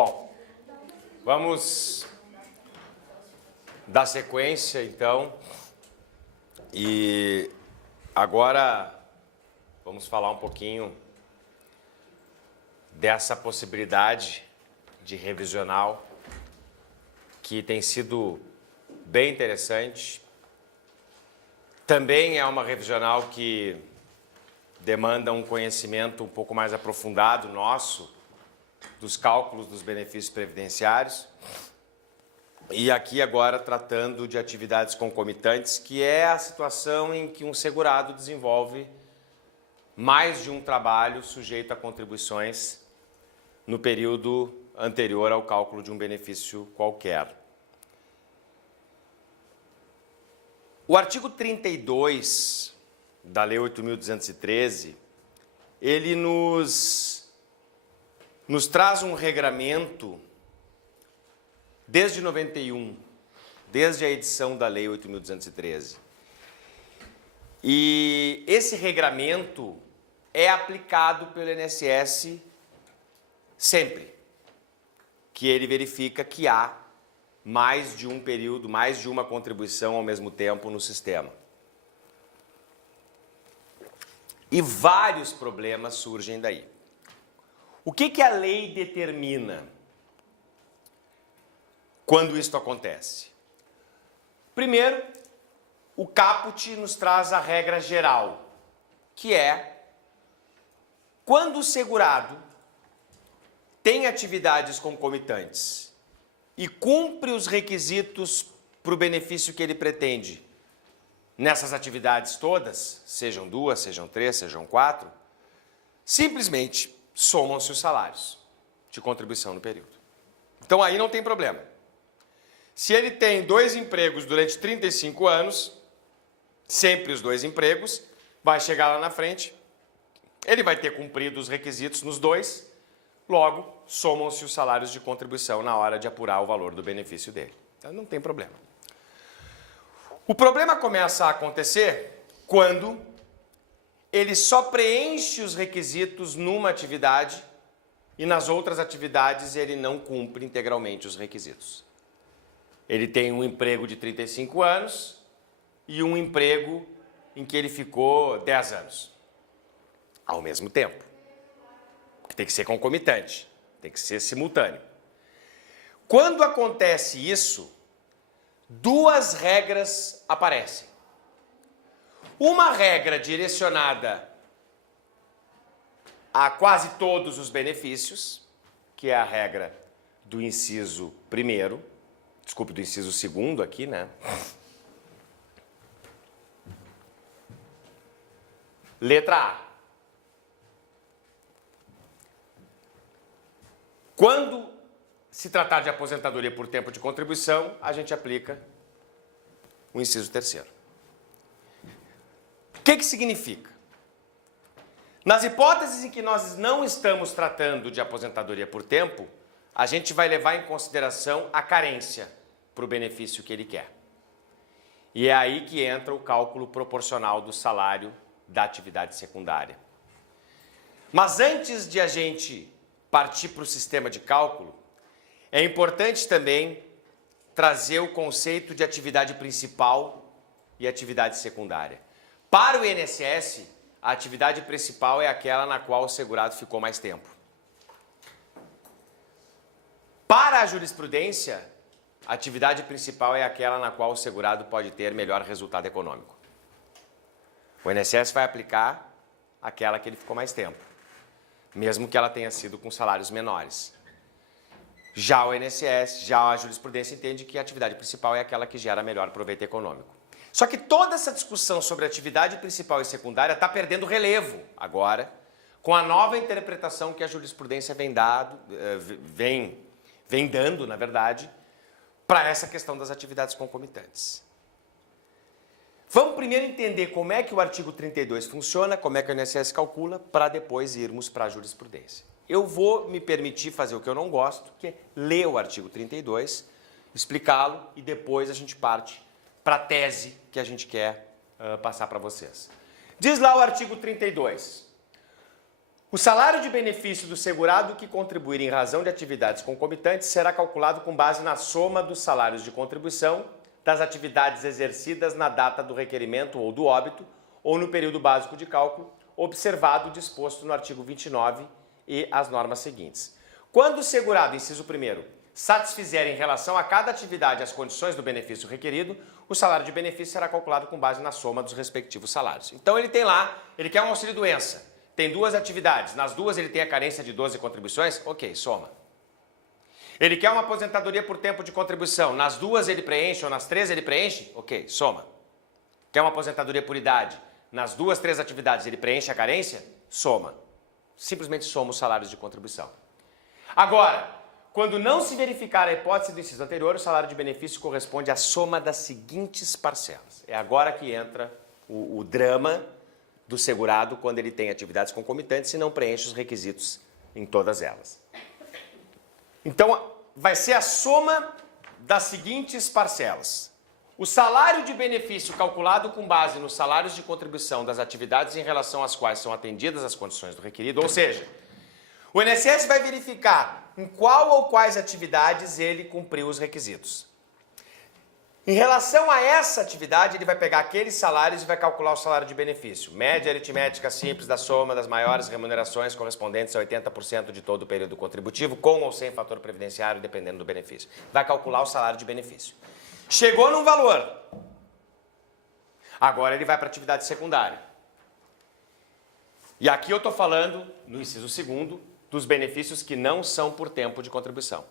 Bom, vamos dar sequência, então, e agora vamos falar um pouquinho dessa possibilidade de revisional que tem sido bem interessante. Também é uma revisional que demanda um conhecimento um pouco mais aprofundado nosso dos cálculos dos benefícios previdenciários. E aqui agora tratando de atividades concomitantes, que é a situação em que um segurado desenvolve mais de um trabalho sujeito a contribuições no período anterior ao cálculo de um benefício qualquer. O artigo 32 da Lei 8.213, ele nos traz um regramento desde 91, desde a edição da Lei 8.213. E esse regramento é aplicado pelo INSS sempre que ele verifica que há mais de um período, mais de uma contribuição ao mesmo tempo no sistema. E vários problemas surgem daí. O que a lei determina quando isto acontece? Primeiro, o caput nos traz a regra geral, que é quando o segurado tem atividades concomitantes e cumpre os requisitos para o benefício que ele pretende nessas atividades todas, sejam duas, sejam três, sejam quatro, simplesmente somam-se os salários de contribuição no período. Então aí não tem problema. Se ele tem 2 empregos durante 35 anos, sempre os 2 empregos, vai chegar lá na frente, ele vai ter cumprido os requisitos nos 2, logo somam-se os salários de contribuição na hora de apurar o valor do benefício dele. Então não tem problema. O problema começa a acontecer quando ele só preenche os requisitos numa atividade e nas outras atividades ele não cumpre integralmente os requisitos. Ele tem um emprego de 35 anos e um emprego em que ele ficou 10 anos, ao mesmo tempo. Tem que ser concomitante, tem que ser simultâneo. Quando acontece isso, 2 regras aparecem. Uma regra direcionada a quase todos os benefícios, que é a regra do inciso 1º, desculpe, do inciso 2º aqui, né? Letra A. Quando se tratar de aposentadoria por tempo de contribuição, a gente aplica o inciso 3º. O que significa? Nas hipóteses em que nós não estamos tratando de aposentadoria por tempo, a gente vai levar em consideração a carência para o benefício que ele quer. E é aí que entra o cálculo proporcional do salário da atividade secundária. Mas antes de a gente partir para o sistema de cálculo, é importante também trazer o conceito de atividade principal e atividade secundária. Para o INSS, a atividade principal é aquela na qual o segurado ficou mais tempo. Para a jurisprudência, a atividade principal é aquela na qual o segurado pode ter melhor resultado econômico. O INSS vai aplicar aquela que ele ficou mais tempo, mesmo que ela tenha sido com salários menores. Já o INSS, já a jurisprudência entende que a atividade principal é aquela que gera melhor proveito econômico. Só que toda essa discussão sobre atividade principal e secundária está perdendo relevo agora, com a nova interpretação que a jurisprudência vem dando, na verdade, para essa questão das atividades concomitantes. Vamos primeiro entender como é que o artigo 32 funciona, como é que o INSS calcula, para depois irmos para a jurisprudência. Eu vou me permitir fazer o que eu não gosto, que é ler o artigo 32, explicá-lo e depois a gente parte para a tese que a gente quer passar para vocês. Diz lá o artigo 32. O salário de benefício do segurado que contribuir em razão de atividades concomitantes será calculado com base na soma dos salários de contribuição das atividades exercidas na data do requerimento ou do óbito ou no período básico de cálculo, observado o disposto no artigo 29 e as normas seguintes. Quando o segurado, inciso 1º, satisfizer em relação a cada atividade as condições do benefício requerido, o salário de benefício será calculado com base na soma dos respectivos salários. Então ele tem lá, ele quer um auxílio-doença. Tem 2 atividades, nas 2 ele tem a carência de 12 contribuições, ok, soma. Ele quer uma aposentadoria por tempo de contribuição, nas 2 ele preenche ou nas 3 ele preenche, ok, soma. Quer uma aposentadoria por idade, nas 2, 3 atividades ele preenche a carência, soma. Simplesmente soma os salários de contribuição. Agora, quando não se verificar a hipótese do inciso anterior, o salário de benefício corresponde à soma das seguintes parcelas. É agora que entra o drama do segurado quando ele tem atividades concomitantes e não preenche os requisitos em todas elas. Então, vai ser a soma das seguintes parcelas. O salário de benefício calculado com base nos salários de contribuição das atividades em relação às quais são atendidas as condições do requerido, ou seja, o INSS vai verificar em qual ou quais atividades ele cumpriu os requisitos. Em relação a essa atividade, ele vai pegar aqueles salários e vai calcular o salário de benefício. Média aritmética simples da soma das maiores remunerações correspondentes a 80% de todo o período contributivo, com ou sem fator previdenciário, dependendo do benefício. Vai calcular o salário de benefício. Chegou num valor. Agora ele vai para a atividade secundária. E aqui eu estou falando, no inciso 2º, dos benefícios que não são por tempo de contribuição.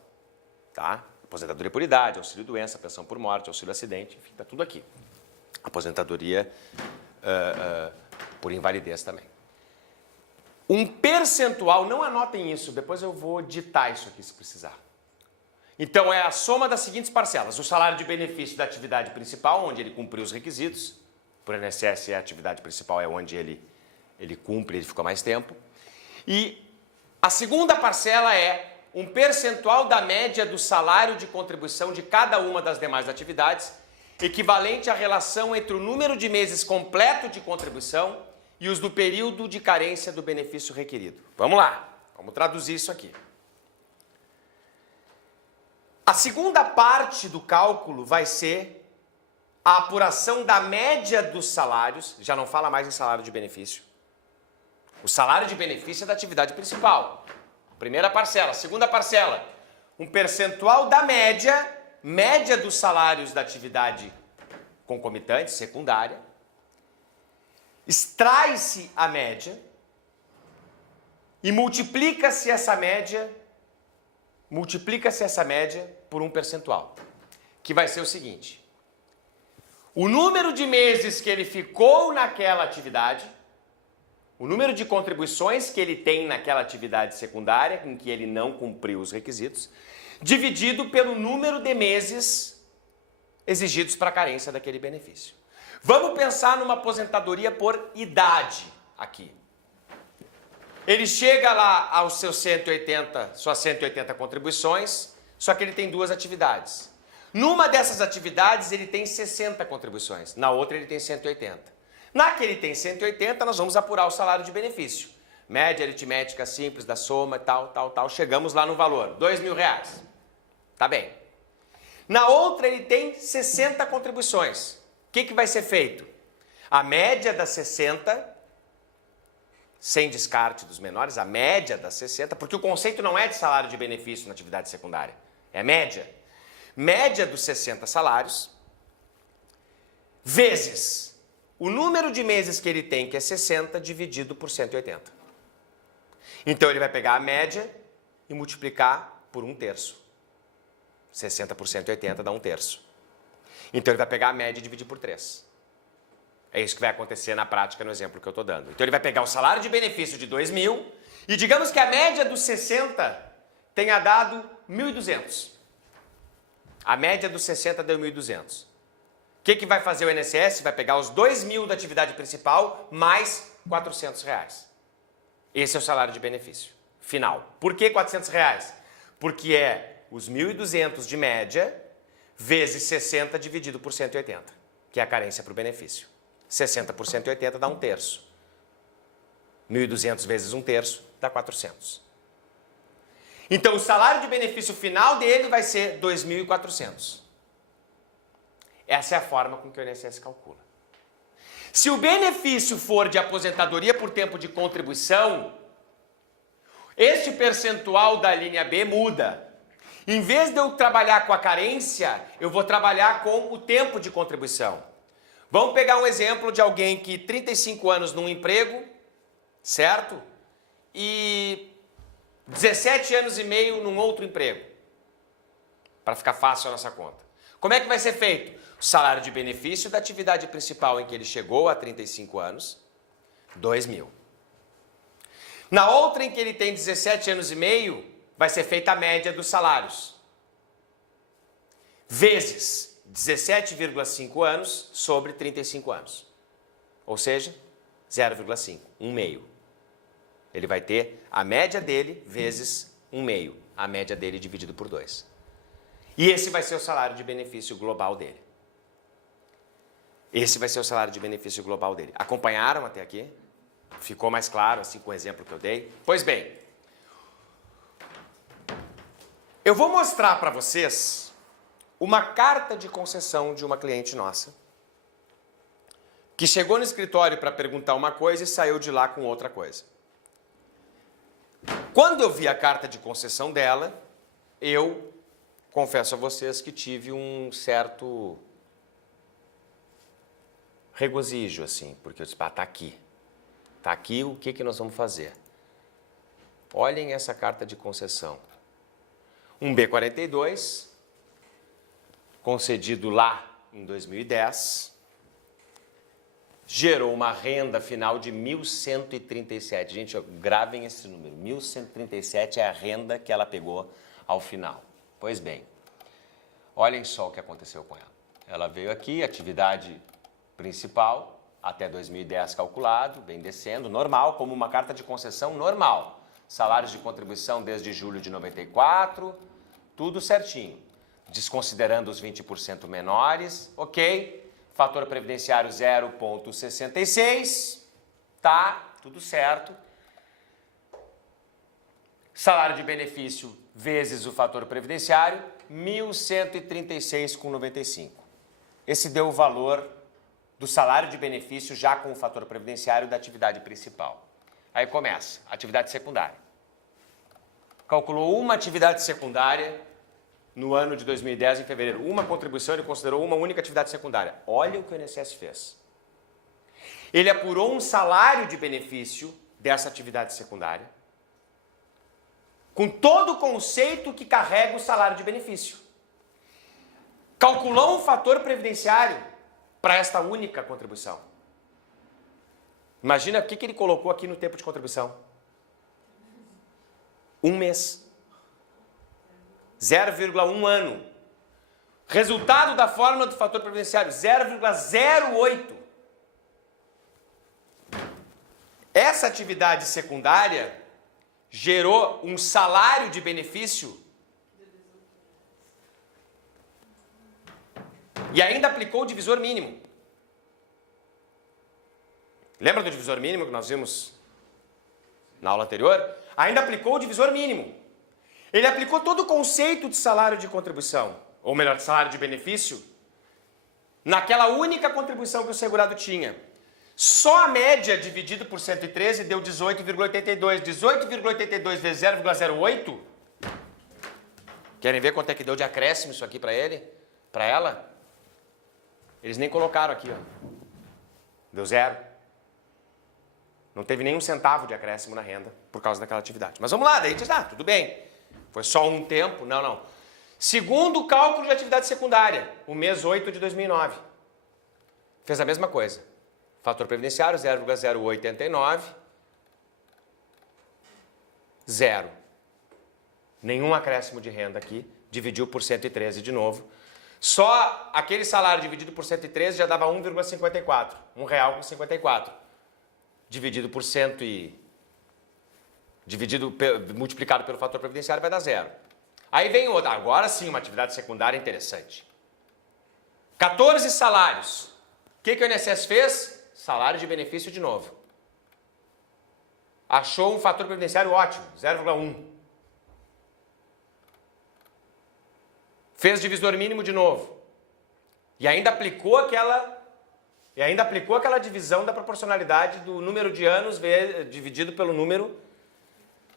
Tá? Aposentadoria por idade, auxílio-doença, pensão por morte, auxílio-acidente, enfim, está tudo aqui. Aposentadoria por invalidez também. Um percentual, não anotem isso, depois eu vou ditar isso aqui se precisar. Então é a soma das seguintes parcelas. O salário de benefício da atividade principal, onde ele cumpriu os requisitos. Por INSS, a atividade principal é onde ele cumpre, ele fica mais tempo. E a segunda parcela é um percentual da média do salário de contribuição de cada uma das demais atividades, equivalente à relação entre o número de meses completo de contribuição e os do período de carência do benefício requerido. Vamos lá, vamos traduzir isso aqui. A segunda parte do cálculo vai ser a apuração da média dos salários, já não fala mais em salário de benefício. O salário de benefício é da atividade principal. Primeira parcela. Segunda parcela, um percentual da média dos salários da atividade concomitante, secundária. Extrai-se a média e multiplica-se essa média por um percentual, que vai ser o seguinte: o número de meses que ele ficou naquela atividade, o número de contribuições que ele tem naquela atividade secundária, em que ele não cumpriu os requisitos, dividido pelo número de meses exigidos para a carência daquele benefício. Vamos pensar numa aposentadoria por idade aqui. Ele chega lá aos seus suas 180 contribuições, só que ele tem 2 atividades. Numa dessas atividades ele tem 60 contribuições, na outra ele tem 180. Na que ele tem 180, nós vamos apurar o salário de benefício. Média aritmética simples da soma, tal. Chegamos lá no valor, R$2.000. Tá bem. Na outra, ele tem 60 contribuições. O que vai ser feito? A média das 60, sem descarte dos menores, a média das 60, porque o conceito não é de salário de benefício na atividade secundária, é média. Média dos 60 salários, vezes o número de meses que ele tem, que é 60, dividido por 180. Então, ele vai pegar a média e multiplicar por 1/3. 60 por 180 dá 1/3. Então, ele vai pegar a média e dividir por 3. É isso que vai acontecer na prática no exemplo que eu estou dando. Então, ele vai pegar o salário de benefício de 2.000 e digamos que a média dos 60 tenha dado 1.200. A média dos 60 deu 1.200. O que vai fazer o INSS? Vai pegar os 2.000 da atividade principal mais R$400. Esse é o salário de benefício final. Por que R$400? Porque é os 1.200 de média vezes 60 dividido por 180, que é a carência para o benefício. 60 por 180 dá 1/3. 1.200 vezes 1/3 dá 400. Então, o salário de benefício final dele vai ser 2.400. Essa é a forma com que o INSS calcula. Se o benefício for de aposentadoria por tempo de contribuição, este percentual da linha B muda. Em vez de eu trabalhar com a carência, eu vou trabalhar com o tempo de contribuição. Vamos pegar um exemplo de alguém que 35 anos num emprego, certo? E 17 anos e meio num outro emprego. Para ficar fácil a nossa conta. Como é que vai ser feito? O salário de benefício da atividade principal em que ele chegou a 35 anos, 2.000. Na outra em que ele tem 17 anos e meio, vai ser feita a média dos salários. Vezes 17,5 anos sobre 35 anos. Ou seja, 0,5, 1/2. Ele vai ter a média dele vezes 1/2. A média dele dividido por 2. E esse vai ser o salário de benefício global dele. Esse vai ser o salário de benefício global dele. Acompanharam até aqui? Ficou mais claro, assim, com o exemplo que eu dei? Pois bem, eu vou mostrar para vocês uma carta de concessão de uma cliente nossa, que chegou no escritório para perguntar uma coisa e saiu de lá com outra coisa. Quando eu vi a carta de concessão dela, eu confesso a vocês que tive um certo regozijo, assim, porque eu disse, tá aqui. Tá aqui, o que nós vamos fazer? Olhem essa carta de concessão. Um B42, concedido lá em 2010, gerou uma renda final de 1.137. Gente, gravem esse número. 1.137 é a renda que ela pegou ao final. Pois bem, olhem só o que aconteceu com ela. Ela veio aqui, atividade principal, até 2010 calculado, vem descendo, normal, como uma carta de concessão normal. Salários de contribuição desde julho de 94, tudo certinho. Desconsiderando os 20% menores, ok. Fator previdenciário 0,66, tá, tudo certo. Salário de benefício vezes o fator previdenciário, 1.136,95. Esse deu o valor do salário de benefício já com o fator previdenciário da atividade principal. Aí começa, atividade secundária. Calculou uma atividade secundária no ano de 2010, em fevereiro. Uma contribuição, ele considerou uma única atividade secundária. Olha o que o INSS fez. Ele apurou um salário de benefício dessa atividade secundária, com todo o conceito que carrega o salário de benefício. Calculou um fator previdenciário para esta única contribuição. Imagina o que ele colocou aqui no tempo de contribuição. 1 mês. 0,1 ano. Resultado da fórmula do fator previdenciário, 0,08. Essa atividade secundária gerou um salário de benefício e ainda aplicou o divisor mínimo. Lembra do divisor mínimo que nós vimos na aula anterior? Ainda aplicou o divisor mínimo. Ele aplicou todo o conceito de salário de contribuição, ou melhor, de salário de benefício, naquela única contribuição que o segurado tinha. Só a média dividido por 113 deu 18,82. 18,82 vezes 0,08. Querem ver quanto é que deu de acréscimo isso aqui para ele? Para ela? Eles nem colocaram aqui, ó. Deu 0. Não teve nenhum centavo de acréscimo na renda por causa daquela atividade. Mas vamos lá, daí diz, tudo bem. Foi só um tempo? Não. Segundo o cálculo de atividade secundária, o mês 8 de 2009. Fez a mesma coisa. Fator previdenciário 0,089. 0. Nenhum acréscimo de renda aqui. Dividiu por 113 de novo. Só aquele salário dividido por 113 já dava 1,54. R$1,54. Dividido por multiplicado pelo fator previdenciário vai dar 0. Aí vem outra. Agora sim, uma atividade secundária interessante. 14 salários. O que o INSS fez? Salário de benefício de novo. achou um fator previdenciário ótimo, 0,1. Fez divisor mínimo de novo. E ainda aplicou aquela divisão da proporcionalidade do número de anos dividido pelo número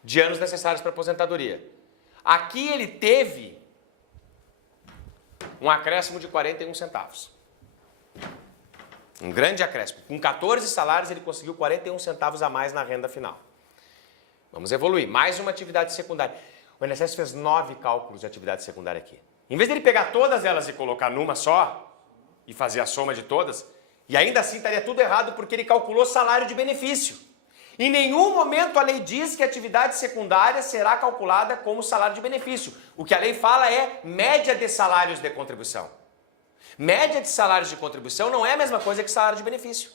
de anos necessários para aposentadoria. Aqui ele teve um acréscimo de 41 centavos. Um grande acréscimo. Com 14 salários ele conseguiu 41 centavos a mais na renda final. Vamos evoluir. Mais uma atividade secundária. O INSS fez 9 cálculos de atividade secundária aqui. Em vez de ele pegar todas elas e colocar numa só, e fazer a soma de todas, e ainda assim estaria tudo errado porque ele calculou salário de benefício. Em nenhum momento a lei diz que a atividade secundária será calculada como salário de benefício. O que a lei fala é média de salários de contribuição. Média de salários de contribuição não é a mesma coisa que salário de benefício.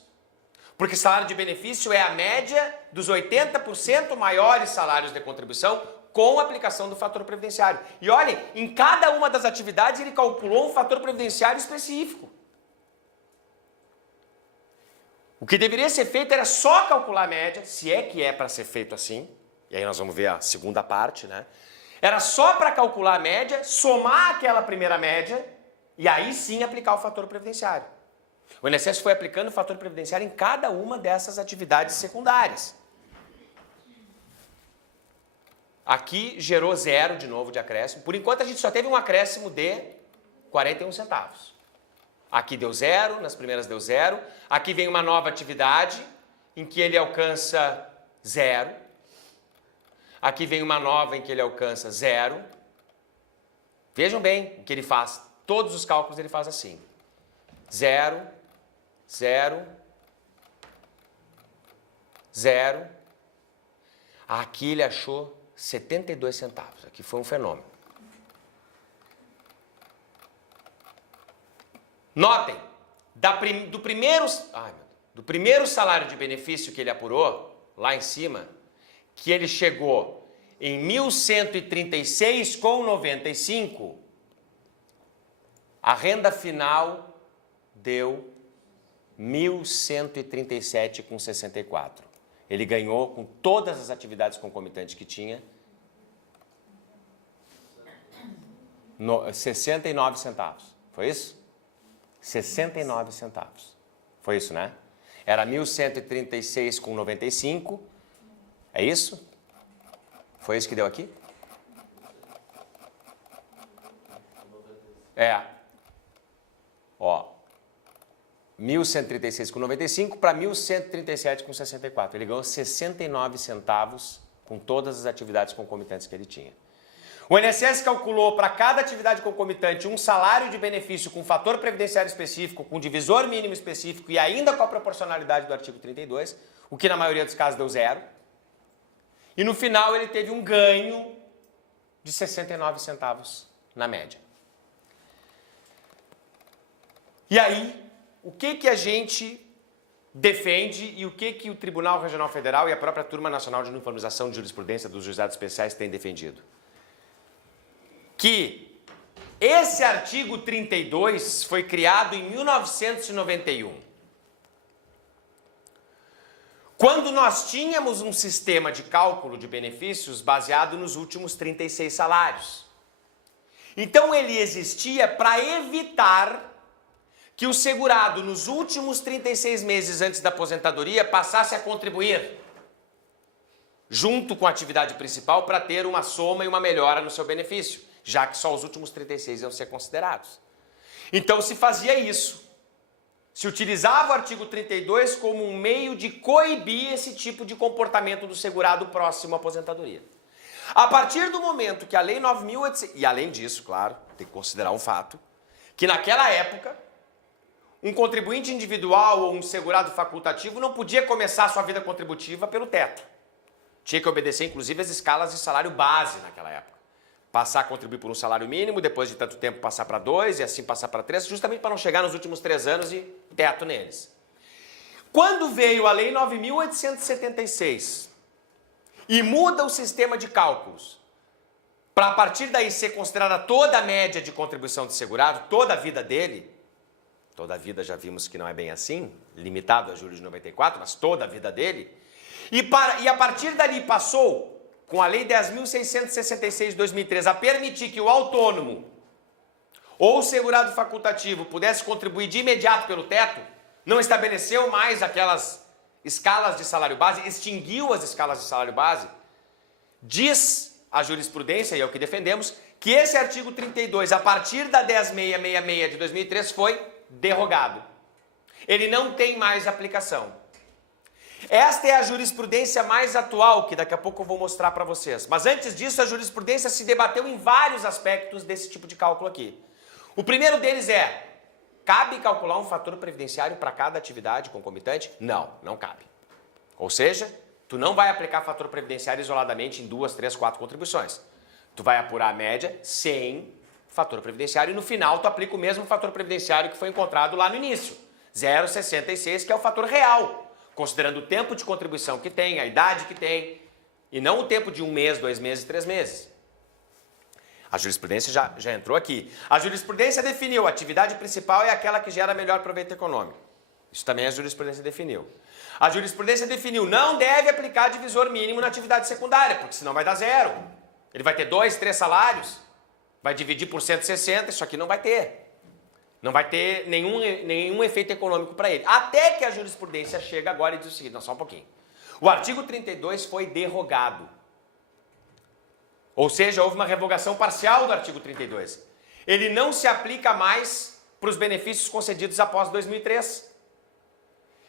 Porque salário de benefício é a média dos 80% maiores salários de contribuição com a aplicação do fator previdenciário. E olhem, em cada uma das atividades ele calculou um fator previdenciário específico. O que deveria ser feito era só calcular a média, se é que é para ser feito assim, e aí nós vamos ver a segunda parte, né? Era só para calcular a média, somar aquela primeira média, e aí sim aplicar o fator previdenciário. O INSS foi aplicando o fator previdenciário em cada uma dessas atividades secundárias. Aqui gerou 0 de novo de acréscimo. Por enquanto a gente só teve um acréscimo de 41 centavos. Aqui deu 0, nas primeiras deu 0. Aqui vem uma nova atividade em que ele alcança 0. Aqui vem uma nova em que ele alcança 0. Vejam bem o que ele faz. Todos os cálculos ele faz assim. 0, 0, 0. Aqui ele achou 72 centavos. Aqui foi um fenômeno. Notem, do primeiro salário de benefício que ele apurou, lá em cima, que ele chegou em 1.136,95, a renda final deu 1.137,64. Ele ganhou, com todas as atividades concomitantes que tinha, 69 centavos. Foi isso? 69 centavos. Foi isso, né? Era 1.136,95. É isso? Foi isso que deu aqui? É. Ó. 1.136,95 para 1.137,64. Ele ganhou 69 centavos com todas as atividades concomitantes que ele tinha. O INSS calculou para cada atividade concomitante um salário de benefício com fator previdenciário específico, com divisor mínimo específico e ainda com a proporcionalidade do artigo 32, o que na maioria dos casos deu 0. E no final ele teve um ganho de 69 centavos na média. E aí, o que a gente defende e o que o Tribunal Regional Federal e a própria Turma Nacional de Uniformização de Jurisprudência dos Juizados Especiais têm defendido? Que esse artigo 32 foi criado em 1991. Quando nós tínhamos um sistema de cálculo de benefícios baseado nos últimos 36 salários. Então ele existia para evitar que o segurado nos últimos 36 meses antes da aposentadoria passasse a contribuir junto com a atividade principal para ter uma soma e uma melhora no seu benefício, já que só os últimos 36 iam ser considerados. Então se fazia isso. Se utilizava o artigo 32 como um meio de coibir esse tipo de comportamento do segurado próximo à aposentadoria. A partir do momento que a Lei 9.800... E além disso, claro, tem que considerar um fato, que naquela época, um contribuinte individual ou um segurado facultativo não podia começar sua vida contributiva pelo teto. Tinha que obedecer, inclusive, as escalas de salário base naquela época. Passar a contribuir por um salário mínimo, depois de tanto tempo passar para 2 e assim passar para 3, justamente para não chegar nos últimos 3 anos e teto neles. Quando veio a Lei 9.876 e muda o sistema de cálculos, para a partir daí ser considerada toda a média de contribuição do segurado, toda a vida dele, toda a vida já vimos que não é bem assim, limitado a julho de 94, mas toda a vida dele, E a partir dali passou, com a Lei 10.666 de 2003, a permitir que o autônomo ou o segurado facultativo pudesse contribuir de imediato pelo teto, não estabeleceu mais aquelas escalas de salário base, extinguiu as escalas de salário base, diz a jurisprudência, e é o que defendemos, que esse artigo 32, a partir da 10.666 de 2003, foi derrogado. Ele não tem mais aplicação. Esta é a jurisprudência mais atual, que daqui a pouco eu vou mostrar para vocês. Mas antes disso, a jurisprudência se debateu em vários aspectos desse tipo de cálculo aqui. O primeiro deles é: cabe calcular um fator previdenciário para cada atividade concomitante? Não, não cabe. Ou seja, tu não vai aplicar fator previdenciário isoladamente em 2, 3, 4 contribuições. Tu vai apurar a média sem fator previdenciário e no final tu aplica o mesmo fator previdenciário que foi encontrado lá no início, 0,66, que é o fator real, considerando o tempo de contribuição que tem, a idade que tem, e não o tempo de 1 mês, 2 meses, 3 meses. A jurisprudência já entrou aqui. A jurisprudência definiu: a atividade principal é aquela que gera melhor proveito econômico. Isso também a jurisprudência definiu. A jurisprudência definiu: não deve aplicar divisor mínimo na atividade secundária, porque senão vai dar zero. Ele vai ter 2, 3 salários, vai dividir por 160, isso aqui não vai ter. Não vai ter nenhum efeito econômico para ele. Até que a jurisprudência chega agora e diz o seguinte: não, só um pouquinho. O artigo 32 foi derrogado. Ou seja, houve uma revogação parcial do artigo 32. Ele não se aplica mais para os benefícios concedidos após 2003.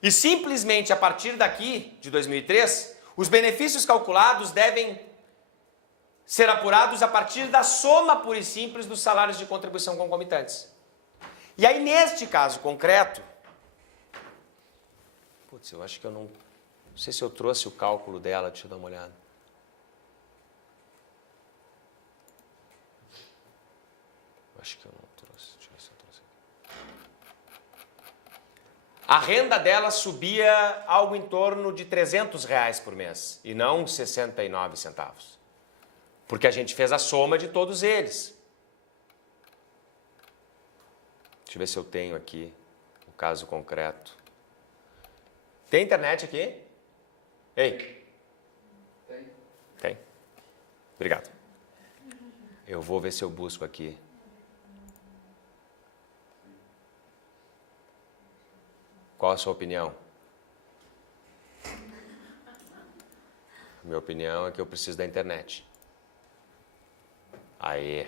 E simplesmente a partir daqui, de 2003, os benefícios calculados devem ser apurados a partir da soma pura e simples dos salários de contribuição concomitantes. E aí, neste caso concreto, putz, eu acho que eu não sei se eu trouxe o cálculo dela, deixa eu dar uma olhada. Acho que eu não trouxe, deixa eu ver se eu trouxe aqui. A renda dela subia algo em torno de R$300 por mês, e não 69 centavos. Porque a gente fez a soma de todos eles. Deixa eu ver se eu tenho aqui o caso concreto. Tem internet aqui? Ei? Tem. Tem? Obrigado. Eu vou ver se eu busco aqui. Qual a sua opinião? Minha opinião é que eu preciso da internet. Aê.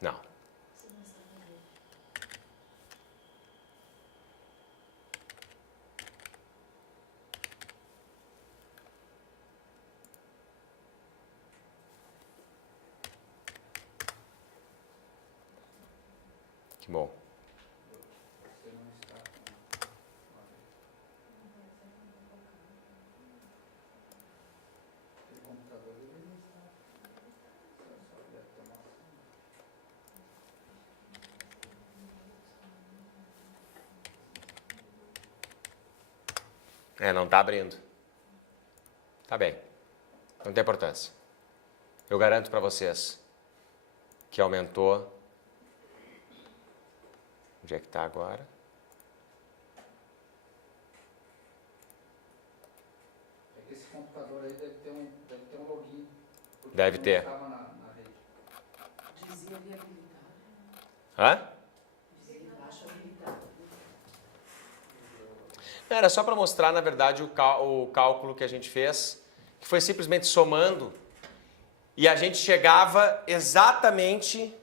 Não. Que bom. Não está abrindo. Tá bem. Não tem importância. Eu garanto para vocês que aumentou. Onde é que está agora? É que esse computador aí deve ter um login. Deve ter. Estava na rede. Dizia habilitado. Hã? Era só para mostrar, na verdade, o cálculo que a gente fez, que foi simplesmente somando, e a gente chegava exatamente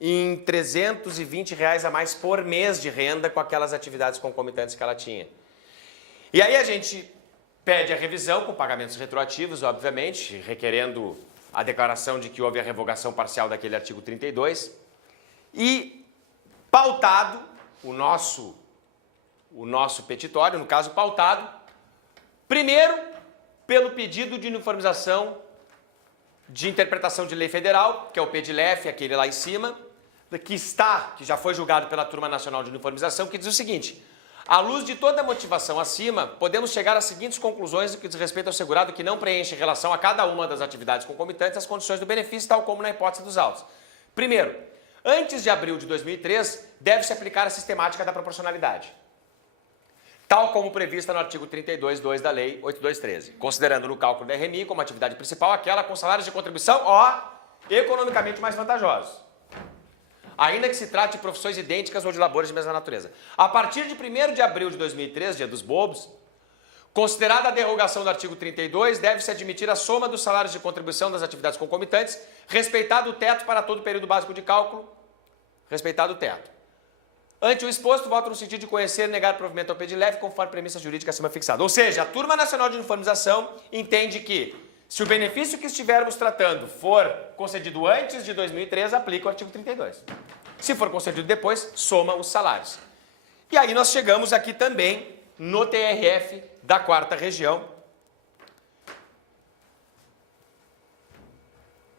em R$320 a mais por mês de renda com aquelas atividades concomitantes que ela tinha. E aí a gente pede a revisão com pagamentos retroativos, obviamente, requerendo a declaração de que houve a revogação parcial daquele artigo 32, e pautado o nosso petitório, no caso pautado, primeiro pelo pedido de uniformização de interpretação de lei federal, que é o PEDLEF, aquele lá em cima, que já foi julgado pela Turma Nacional de Uniformização, que diz o seguinte: à luz de toda a motivação acima, podemos chegar às seguintes conclusões no que diz respeito ao segurado que não preenche em relação a cada uma das atividades concomitantes as condições do benefício, tal como na hipótese dos autos. Primeiro, Antes de abril de 2003, deve-se aplicar a sistemática da proporcionalidade, tal como prevista no artigo 32.2 da Lei 8.213, considerando no cálculo da RMI como atividade principal aquela com salários de contribuição, economicamente mais vantajosos, ainda que se trate de profissões idênticas ou de labores de mesma natureza. A partir de 1º de abril de 2003, dia dos bobos, considerada a derrogação do artigo 32, deve-se admitir a soma dos salários de contribuição das atividades concomitantes, respeitado o teto para todo o período básico de cálculo, respeitado o teto. Ante o exposto, voto no sentido de conhecer e negar provimento ao PEDLEV, conforme premissa jurídica acima fixada. Ou seja, a Turma Nacional de Uniformização entende que, se o benefício que estivermos tratando for concedido antes de 2003, aplica o artigo 32. Se for concedido depois, soma os salários. E aí nós chegamos aqui também no TRF da 4ª Região.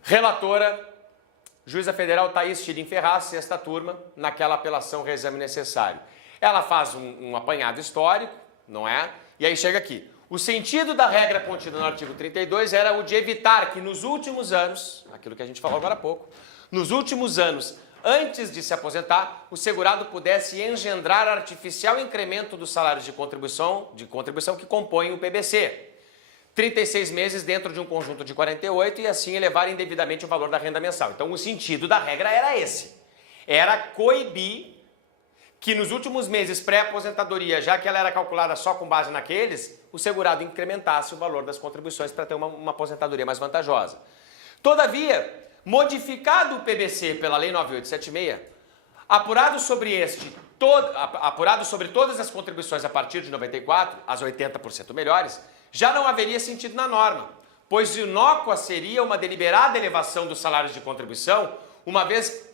Relatora, juíza federal Thaís Tirim Ferraz, 6ª turma, naquela apelação reexame necessário. Ela faz um apanhado histórico, não é? E aí chega aqui. O sentido da regra contida no artigo 32 era o de evitar que nos últimos anos, aquilo que a gente falou agora há pouco, nos últimos anos, antes de se aposentar, o segurado pudesse engendrar artificial incremento dos salários de contribuição que compõem o PBC. 36 meses dentro de um conjunto de 48 e assim elevar indevidamente o valor da renda mensal. Então o sentido da regra era esse. Era coibir que nos últimos meses pré-aposentadoria, já que ela era calculada só com base naqueles, o segurado incrementasse o valor das contribuições para ter uma aposentadoria mais vantajosa. Todavia, modificado o PBC pela Lei 9876, apurado sobre todas as contribuições a partir de 94, as 80% melhores, já não haveria sentido na norma, pois inócua seria uma deliberada elevação dos salários de contribuição, uma vez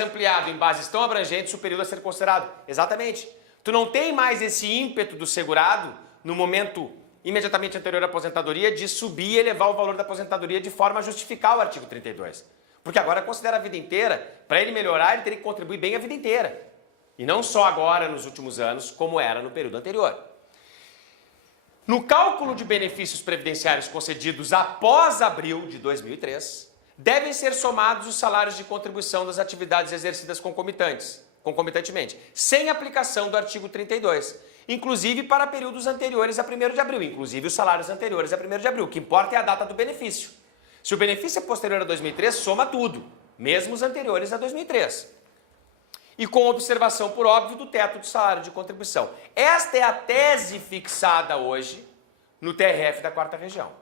ampliado em bases tão abrangentes o período a ser considerado. Exatamente. Tu não tem mais esse ímpeto do segurado, no momento imediatamente anterior à aposentadoria, de subir e elevar o valor da aposentadoria de forma a justificar o artigo 32. Porque agora considera a vida inteira, para ele melhorar, ele teria que contribuir bem a vida inteira. E não só agora, nos últimos anos, como era no período anterior. No cálculo de benefícios previdenciários concedidos após abril de 2003, devem ser somados os salários de contribuição das atividades exercidas concomitantemente, sem aplicação do artigo 32, inclusive para períodos anteriores a 1º de abril, inclusive os salários anteriores a 1º de abril. O que importa é a data do benefício. Se o benefício é posterior a 2003, soma tudo, mesmo os anteriores a 2003. E com observação, por óbvio, do teto do salário de contribuição. Esta é a tese fixada hoje no TRF da 4ª Região.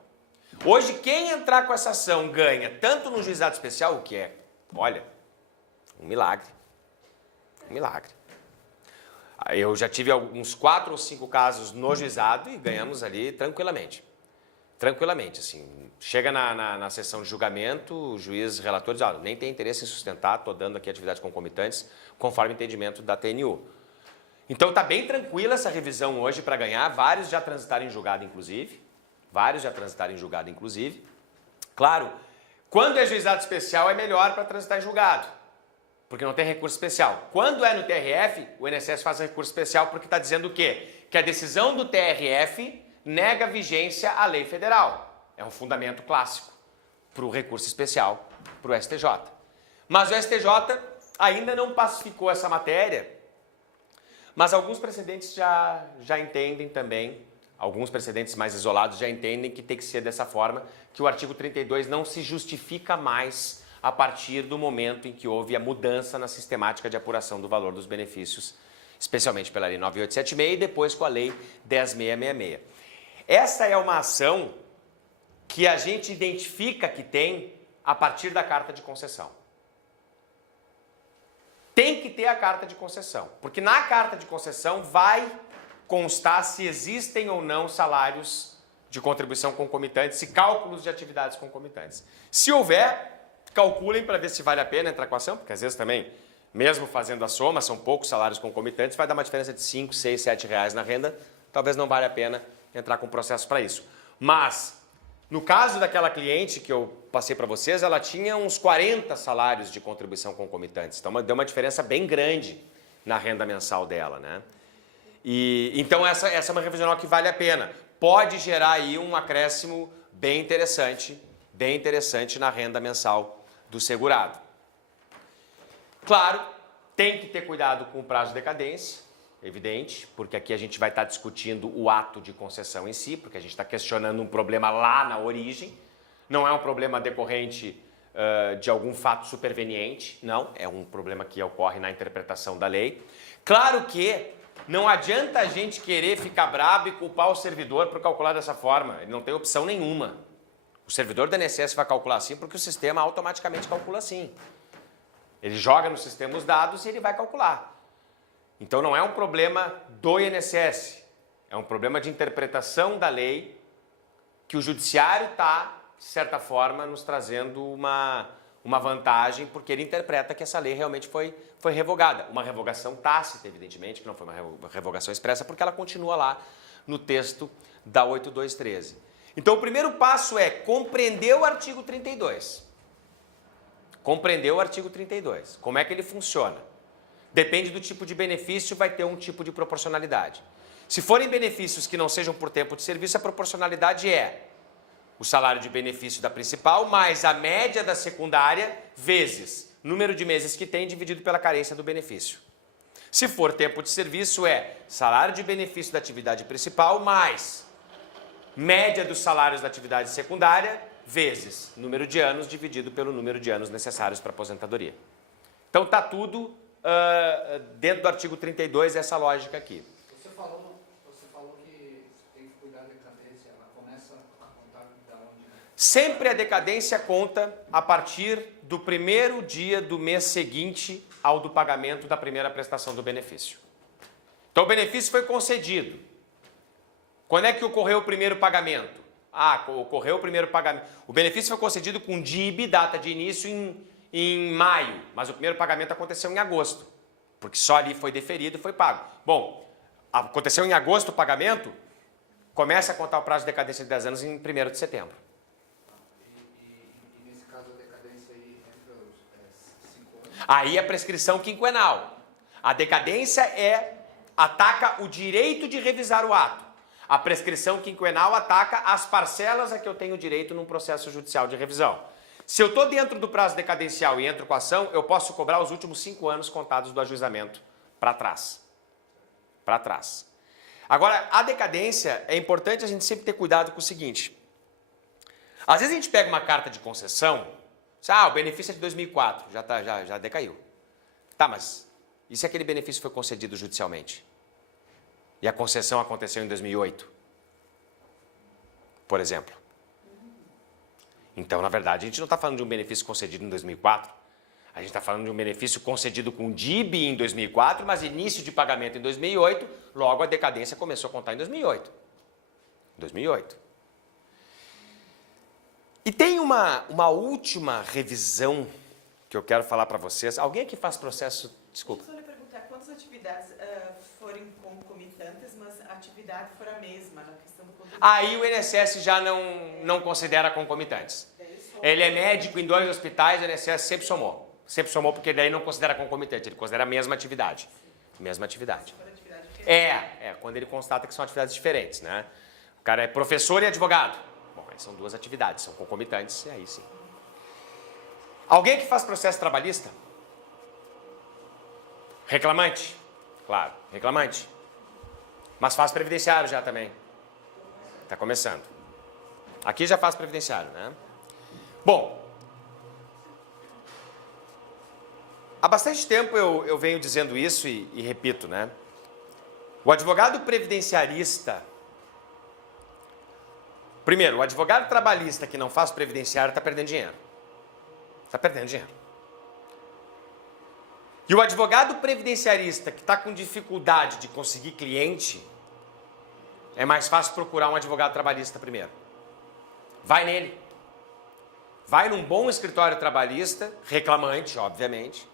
Hoje, quem entrar com essa ação ganha tanto no juizado especial, o que é, olha, um milagre. Um milagre. Eu já tive uns 4 ou 5 casos no juizado e ganhamos ali tranquilamente. Tranquilamente, assim. Chega na sessão de julgamento, o juiz relator diz, nem tem interesse em sustentar, estou dando aqui atividades concomitantes, conforme o entendimento da TNU. Então está bem tranquila essa revisão hoje para ganhar, vários já transitaram em julgado, inclusive. Claro, quando é juizado especial é melhor para transitar em julgado, porque não tem recurso especial. Quando é no TRF, o INSS faz recurso especial porque está dizendo o quê? Que a decisão do TRF nega vigência à lei federal. É um fundamento clássico para o recurso especial, para o STJ. Mas o STJ ainda não pacificou essa matéria, mas alguns precedentes já entendem também, alguns precedentes mais isolados já entendem que tem que ser dessa forma, que o artigo 32 não se justifica mais a partir do momento em que houve a mudança na sistemática de apuração do valor dos benefícios, especialmente pela Lei 9876 e depois com a Lei 10.666. Essa é uma ação que a gente identifica que tem a partir da carta de concessão. Tem que ter a carta de concessão, porque na carta de concessão vai constar se existem ou não salários de contribuição concomitantes e cálculos de atividades concomitantes. Se houver, calculem para ver se vale a pena entrar com a ação, porque às vezes também, mesmo fazendo a soma, são poucos salários concomitantes, vai dar uma diferença de 5, 6, 7 reais na renda, talvez não valha a pena entrar com processo para isso. Mas, no caso daquela cliente que eu passei para vocês, ela tinha uns 40 salários de contribuição concomitantes. Então, deu uma diferença bem grande na renda mensal dela, né? Então, essa é uma revisional que vale a pena. Pode gerar aí um acréscimo bem interessante na renda mensal do segurado. Claro, tem que ter cuidado com o prazo de decadência, evidente, porque aqui a gente vai estar discutindo o ato de concessão em si, porque a gente está questionando um problema lá na origem, não é um problema decorrente de algum fato superveniente, não, é um problema que ocorre na interpretação da lei. Claro que não adianta a gente querer ficar brabo e culpar o servidor por calcular dessa forma, ele não tem opção nenhuma. O servidor do INSS vai calcular assim porque o sistema automaticamente calcula assim. Ele joga no sistema os dados e ele vai calcular. Então não é um problema do INSS, é um problema de interpretação da lei que o judiciário está, de certa forma, nos trazendo uma vantagem porque ele interpreta que essa lei realmente foi revogada. Uma revogação tácita, evidentemente, que não foi uma revogação expressa, porque ela continua lá no texto da 8213. Então o primeiro passo é compreender o artigo 32. Compreender o artigo 32. Como é que ele funciona? Depende do tipo de benefício, vai ter um tipo de proporcionalidade. Se forem benefícios que não sejam por tempo de serviço, a proporcionalidade é o salário de benefício da principal mais a média da secundária vezes número de meses que tem dividido pela carência do benefício. Se for tempo de serviço, é salário de benefício da atividade principal mais média dos salários da atividade secundária vezes número de anos dividido pelo número de anos necessários para aposentadoria. Então está tudo dentro do artigo 32, essa lógica aqui. Você falou que tem que cuidar da decadência, ela começa a contar da onde? Sempre a decadência conta a partir do primeiro dia do mês seguinte ao do pagamento da primeira prestação do benefício. Então o benefício foi concedido. Quando é que ocorreu o primeiro pagamento? Ocorreu o primeiro pagamento. O benefício foi concedido com DIB, data de início, em maio, mas o primeiro pagamento aconteceu em agosto, porque só ali foi deferido e foi pago. Bom, aconteceu em agosto o pagamento, começa a contar o prazo de decadência de 10 anos em 1º de setembro. E nesse caso a decadência aí entra os 5 anos? Aí a prescrição quinquenal. A decadência ataca o direito de revisar o ato. A prescrição quinquenal ataca as parcelas a que eu tenho direito num processo judicial de revisão. Se eu estou dentro do prazo decadencial e entro com a ação, eu posso cobrar os últimos 5 anos contados do ajuizamento para trás. Para trás. Agora, a decadência, é importante a gente sempre ter cuidado com o seguinte. Às vezes a gente pega uma carta de concessão, o benefício é de 2004, já decaiu. Tá, mas e se aquele benefício foi concedido judicialmente? E a concessão aconteceu em 2008? Por exemplo. Então, na verdade, a gente não está falando de um benefício concedido em 2004. A gente está falando de um benefício concedido com DIB em 2004, mas início de pagamento em 2008, logo a decadência começou a contar em 2008. 2008. E tem uma última revisão que eu quero falar para vocês. Alguém aqui faz processo... Desculpa. Deixa eu só lhe perguntar, quantas atividades forem concomitantes, mas a atividade for a mesma, na questão do conteúdo? Aí o INSS já não considera concomitantes. Ele é médico em 2 hospitais, o INSS sempre somou. Sempre somou porque daí não considera concomitante, ele considera a mesma atividade. Mesma atividade. Quando ele constata que são atividades diferentes, né? O cara é professor e advogado. Bom, aí são 2 atividades, são concomitantes, e aí sim. Alguém que faz processo trabalhista? Reclamante? Claro, reclamante. Mas faz previdenciário já também. Está começando. Aqui já faz previdenciário, né? Bom, há bastante tempo eu venho dizendo isso e repito, né? O advogado previdenciarista... Primeiro, o advogado trabalhista que não faz previdenciário está perdendo dinheiro. Está perdendo dinheiro. E o advogado previdenciarista que está com dificuldade de conseguir cliente, é mais fácil procurar um advogado trabalhista primeiro. Vai nele. Vai num bom escritório trabalhista, reclamante, obviamente.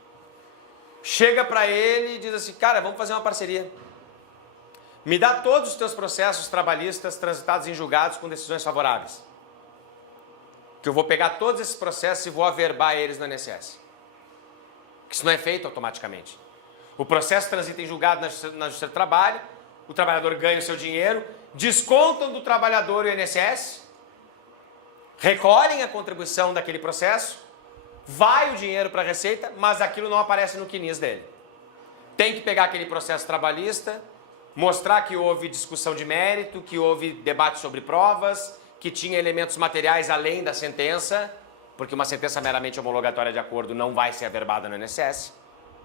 Chega para ele e diz assim, cara, vamos fazer uma parceria. Me dá todos os teus processos trabalhistas transitados em julgados com decisões favoráveis. Que eu vou pegar todos esses processos e vou averbar eles no INSS. Que isso não é feito automaticamente. O processo transita em julgado na Justiça do Trabalho, o trabalhador ganha o seu dinheiro, descontam do trabalhador o INSS, recolhem a contribuição daquele processo, vai o dinheiro para a Receita, mas aquilo não aparece no CNIS dele. Tem que pegar aquele processo trabalhista, mostrar que houve discussão de mérito, que houve debate sobre provas, que tinha elementos materiais além da sentença, porque uma sentença meramente homologatória de acordo não vai ser averbada no INSS,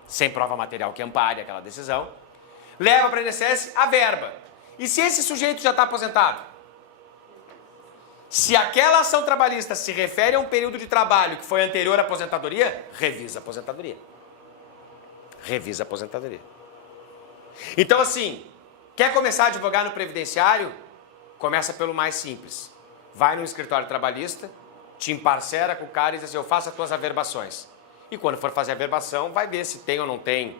sem prova material que ampare aquela decisão. Leva para o INSS a verba. E se esse sujeito já está aposentado? Se aquela ação trabalhista se refere a um período de trabalho que foi anterior à aposentadoria, revisa a aposentadoria. Revisa a aposentadoria. Então, assim, quer começar a advogar no previdenciário? Começa pelo mais simples. Vai no escritório trabalhista, te emparcera com o cara e diz assim, eu faço as tuas averbações. E quando for fazer a averbação, vai ver se tem ou não tem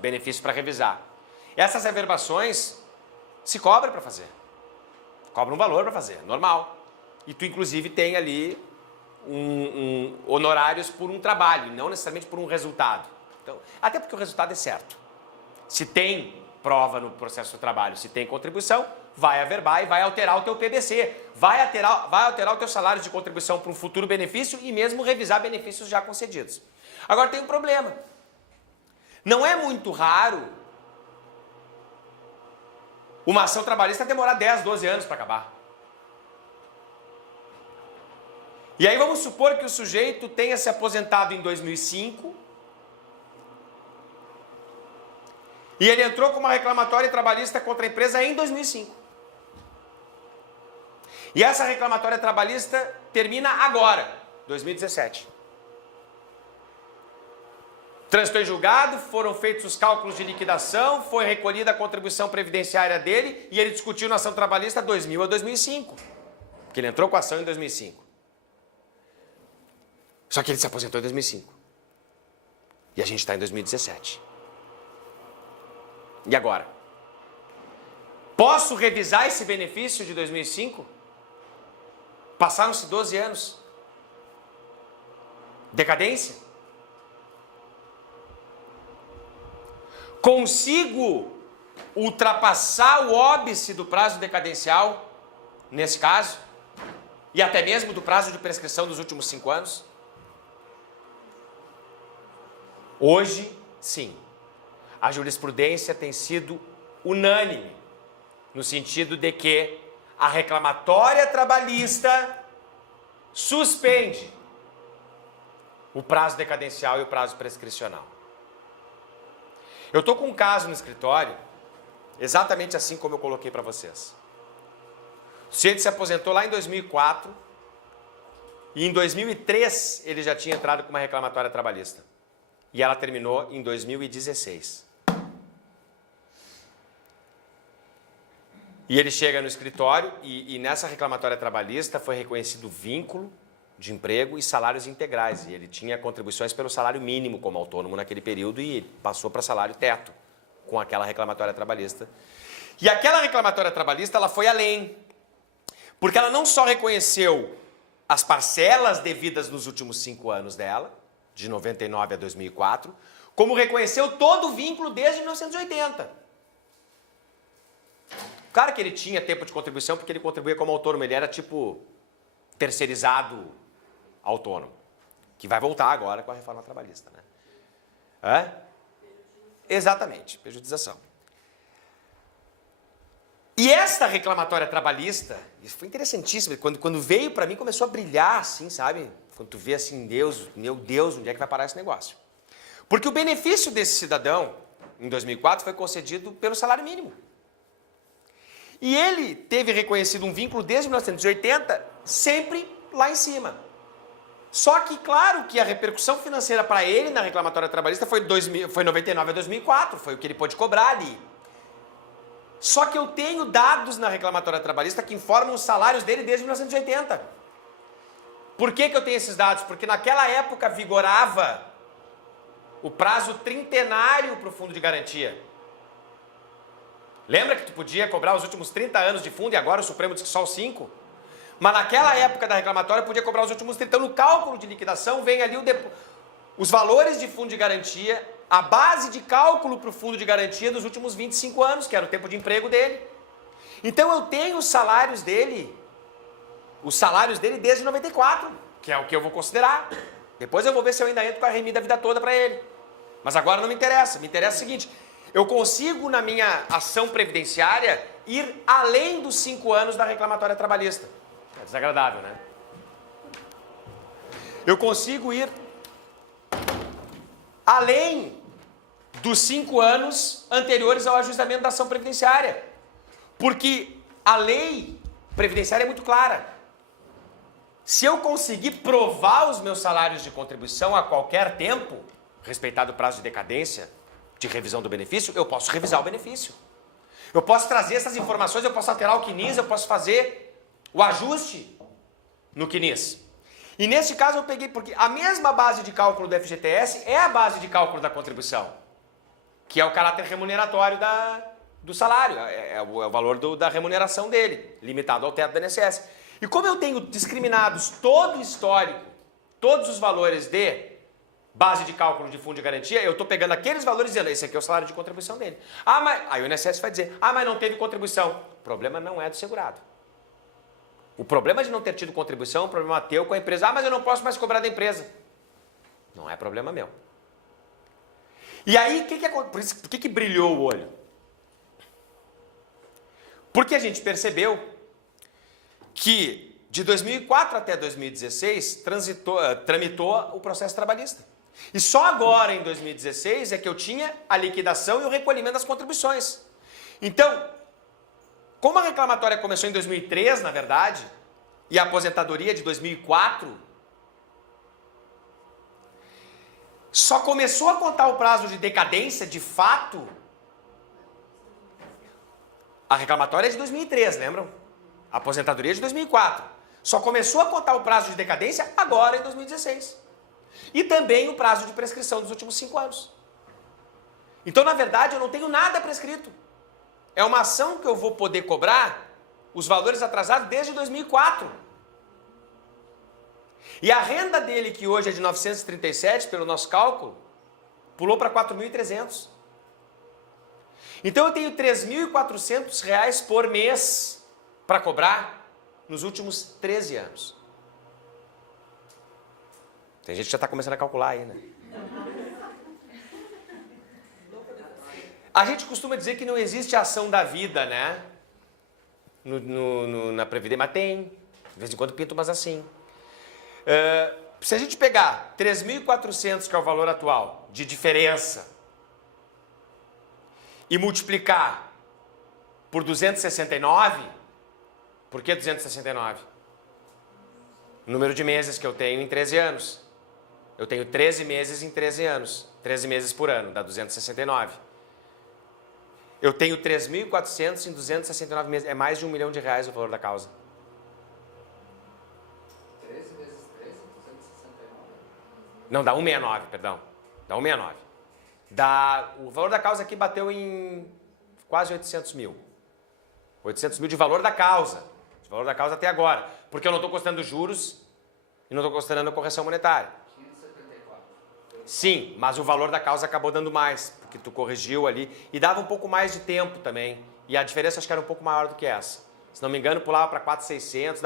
benefício para revisar. Essas averbações se cobra para fazer. Cobra um valor para fazer, normal. E tu, inclusive, tem ali honorários por um trabalho, não necessariamente por um resultado. Então, até porque o resultado é certo. Se tem prova no processo do trabalho, se tem contribuição, vai averbar e vai alterar o teu PBC. Vai alterar o teu salário de contribuição para um futuro benefício e mesmo revisar benefícios já concedidos. Agora tem um problema. Não é muito raro uma ação trabalhista demorar 10, 12 anos para acabar. E aí vamos supor que o sujeito tenha se aposentado em 2005 e ele entrou com uma reclamatória trabalhista contra a empresa em 2005. E essa reclamatória trabalhista termina agora, 2017. Transitou em julgado, foram feitos os cálculos de liquidação, foi recolhida a contribuição previdenciária dele e ele discutiu na ação trabalhista 2000 a 2005. Porque ele entrou com a ação em 2005. Só que ele se aposentou em 2005. E a gente está em 2017. E agora? Posso revisar esse benefício de 2005? Passaram-se 12 anos. Decadência? Consigo ultrapassar o óbice do prazo decadencial, nesse caso, e até mesmo do prazo de prescrição dos últimos 5 anos? Hoje, sim. A jurisprudência tem sido unânime, no sentido de que a reclamatória trabalhista suspende o prazo decadencial e o prazo prescricional. Eu estou com um caso no escritório, exatamente assim como eu coloquei para vocês. O sujeito se aposentou lá em 2004 e em 2003 ele já tinha entrado com uma reclamatória trabalhista. E ela terminou em 2016. E ele chega no escritório e nessa reclamatória trabalhista foi reconhecido vínculo de emprego e salários integrais. E ele tinha contribuições pelo salário mínimo como autônomo naquele período e passou para salário teto com aquela reclamatória trabalhista. E aquela reclamatória trabalhista ela foi além. Porque ela não só reconheceu as parcelas devidas nos últimos 5 anos dela, de 99 a 2004, como reconheceu todo o vínculo desde 1980. Claro que ele tinha tempo de contribuição porque ele contribuía como autônomo, ele era tipo terceirizado autônomo, que vai voltar agora com a reforma trabalhista, né? Hã? Exatamente, pejotização. E esta reclamatória trabalhista, isso foi interessantíssimo, quando veio para mim começou a brilhar assim, sabe? Quando tu vê assim, Deus, meu Deus, onde é que vai parar esse negócio? Porque o benefício desse cidadão, em 2004, foi concedido pelo salário mínimo. E ele teve reconhecido um vínculo desde 1980, sempre lá em cima. Só que, claro, que a repercussão financeira para ele na reclamatória trabalhista foi 99 a 2004, foi o que ele pôde cobrar ali. Só que eu tenho dados na reclamatória trabalhista que informam os salários dele desde 1980. Por que eu tenho esses dados? Porque naquela época vigorava o prazo trintenário para o fundo de garantia. Lembra que tu podia cobrar os últimos 30 anos de fundo e agora o Supremo diz que só os 5? Mas naquela época da reclamatória podia cobrar os últimos 30. Então no cálculo de liquidação vem ali os valores de fundo de garantia, a base de cálculo para o fundo de garantia dos últimos 25 anos, que era o tempo de emprego dele. Então eu tenho os salários dele desde 94, que é o que eu vou considerar. Depois eu vou ver se eu ainda entro com a remida a vida toda para ele. Mas agora não me interessa. Me interessa o seguinte, eu consigo, na minha ação previdenciária, ir além dos 5 anos da reclamatória trabalhista. É desagradável, né? Eu consigo ir além dos 5 anos anteriores ao ajustamento da ação previdenciária. Porque a lei previdenciária é muito clara. Se eu conseguir provar os meus salários de contribuição a qualquer tempo, respeitado o prazo de decadência de revisão do benefício, eu posso revisar o benefício. Eu posso trazer essas informações, eu posso alterar o CNIS, eu posso fazer o ajuste no CNIS. E nesse caso eu peguei, porque a mesma base de cálculo do FGTS é a base de cálculo da contribuição, que é o caráter remuneratório do salário, é o valor da remuneração dele, limitado ao teto do INSS. E como eu tenho discriminados todo o histórico, todos os valores de base de cálculo de fundo de garantia, eu estou pegando aqueles valores e dizendo, esse aqui é o salário de contribuição dele. Ah, mas aí o INSS vai dizer, mas não teve contribuição. O problema não é do segurado. O problema de não ter tido contribuição é um problema teu com a empresa. Mas eu não posso mais cobrar da empresa. Não é problema meu. E aí, por que brilhou o olho? Porque a gente percebeu que de 2004 até 2016 tramitou o processo trabalhista. E só agora, em 2016, é que eu tinha a liquidação e o recolhimento das contribuições. Então, como a reclamatória começou em 2003, na verdade, e a aposentadoria de 2004, só começou a contar o prazo de decadência, de fato, a reclamatória é de 2003, lembram? A aposentadoria é de 2004. Só começou a contar o prazo de decadência agora, em 2016. E também o prazo de prescrição dos últimos 5 anos. Então, na verdade, eu não tenho nada prescrito. É uma ação que eu vou poder cobrar os valores atrasados desde 2004. E a renda dele, que hoje é de 937, pelo nosso cálculo, pulou para 4.300. Então eu tenho R$ 3.400 por mês para cobrar nos últimos 13 anos. Tem gente que já está começando a calcular aí, né? A gente costuma dizer que não existe ação da vida, né? Na Previdência, mas tem. De vez em quando pinto, mas assim. Se a gente pegar 3.400, que é o valor atual, de diferença, e multiplicar por 269, por que 269? O número de meses que eu tenho em 13 anos. Eu tenho 13 meses em 13 anos. 13 meses por ano, dá 269. Eu tenho 3.400 em 269 meses. É mais de R$1 milhão o valor da causa. 13 vezes 13, 269? Não, dá 169, perdão. Dá 169. O valor da causa aqui bateu em quase 800 mil. 800 mil de valor da causa. De valor da causa até agora. Porque eu não estou considerando juros e não estou considerando a correção monetária. 574. Sim, mas o valor da causa acabou dando mais, porque tu corrigiu ali. E dava um pouco mais de tempo também. E a diferença acho que era um pouco maior do que essa. Se não me engano, pulava para 4.600,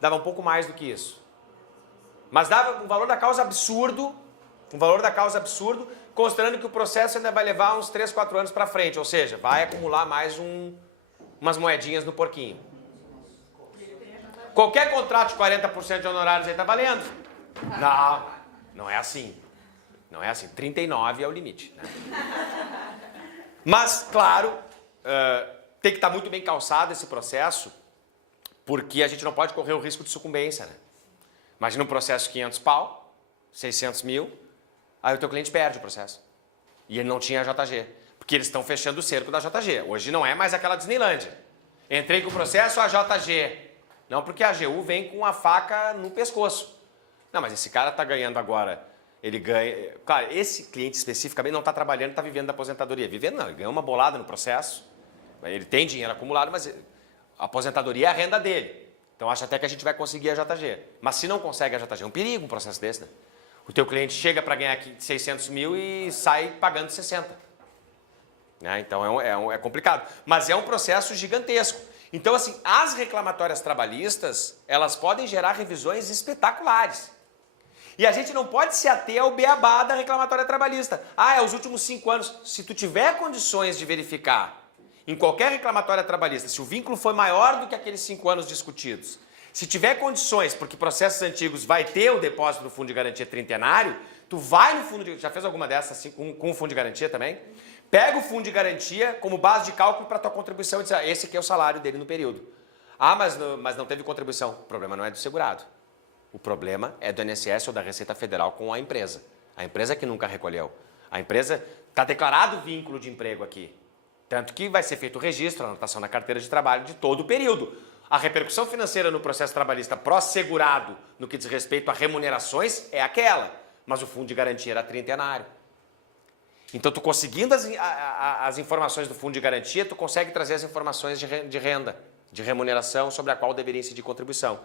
dava um pouco mais do que isso. Mas dava um valor da causa absurdo, considerando que o processo ainda vai levar uns 3, 4 anos para frente. Ou seja, vai acumular mais umas moedinhas no porquinho. Qualquer contrato de 40% de honorários aí tá valendo. Não é assim. Não é assim. 39 é o limite. Né? Mas, claro, tem que estar muito bem calçado esse processo, porque a gente não pode correr o risco de sucumbência. Né? Imagina um processo de 500 pau, 600 mil, aí o teu cliente perde o processo. E ele não tinha a JG. Porque eles estão fechando o cerco da JG. Hoje não é mais aquela Disneylândia. Entrei com o processo, a JG. Não, porque a AGU vem com a faca no pescoço. Não, mas esse cara está ganhando agora. Ele ganha... Claro, esse cliente especificamente não está trabalhando, está vivendo da aposentadoria. Vivendo não, ele ganhou uma bolada no processo. Ele tem dinheiro acumulado, mas a aposentadoria é a renda dele. Então acho até que a gente vai conseguir a JG. Mas se não consegue a JG, é um perigo um processo desse, né? O teu cliente chega para ganhar aqui 600 mil e sai pagando 60. Né? Então é complicado. Mas é um processo gigantesco. Então, assim, as reclamatórias trabalhistas, elas podem gerar revisões espetaculares. E a gente não pode se ater ao beabá da reclamatória trabalhista. Ah, é os últimos 5 anos. Se tu tiver condições de verificar em qualquer reclamatória trabalhista se o vínculo foi maior do que aqueles 5 anos discutidos, se tiver condições, porque processos antigos vai ter o depósito do fundo de garantia trintenário, tu vai no fundo de... Já fez alguma dessas assim, com o fundo de garantia também? Pega o fundo de garantia como base de cálculo para tua contribuição e diz, ah, esse aqui é o salário dele no período. Ah, mas não teve contribuição. O problema não é do segurado. O problema é do INSS ou da Receita Federal com a empresa. A empresa que nunca recolheu. A empresa está declarado vínculo de emprego aqui. Tanto que vai ser feito o registro, a anotação na carteira de trabalho de todo o período. A repercussão financeira no processo trabalhista pró-segurado, no que diz respeito a remunerações, é aquela. Mas o fundo de garantia era trintenário. Então, tu conseguindo as informações do fundo de garantia, tu consegue trazer as informações de renda, de remuneração, sobre a qual deveria incidir contribuição.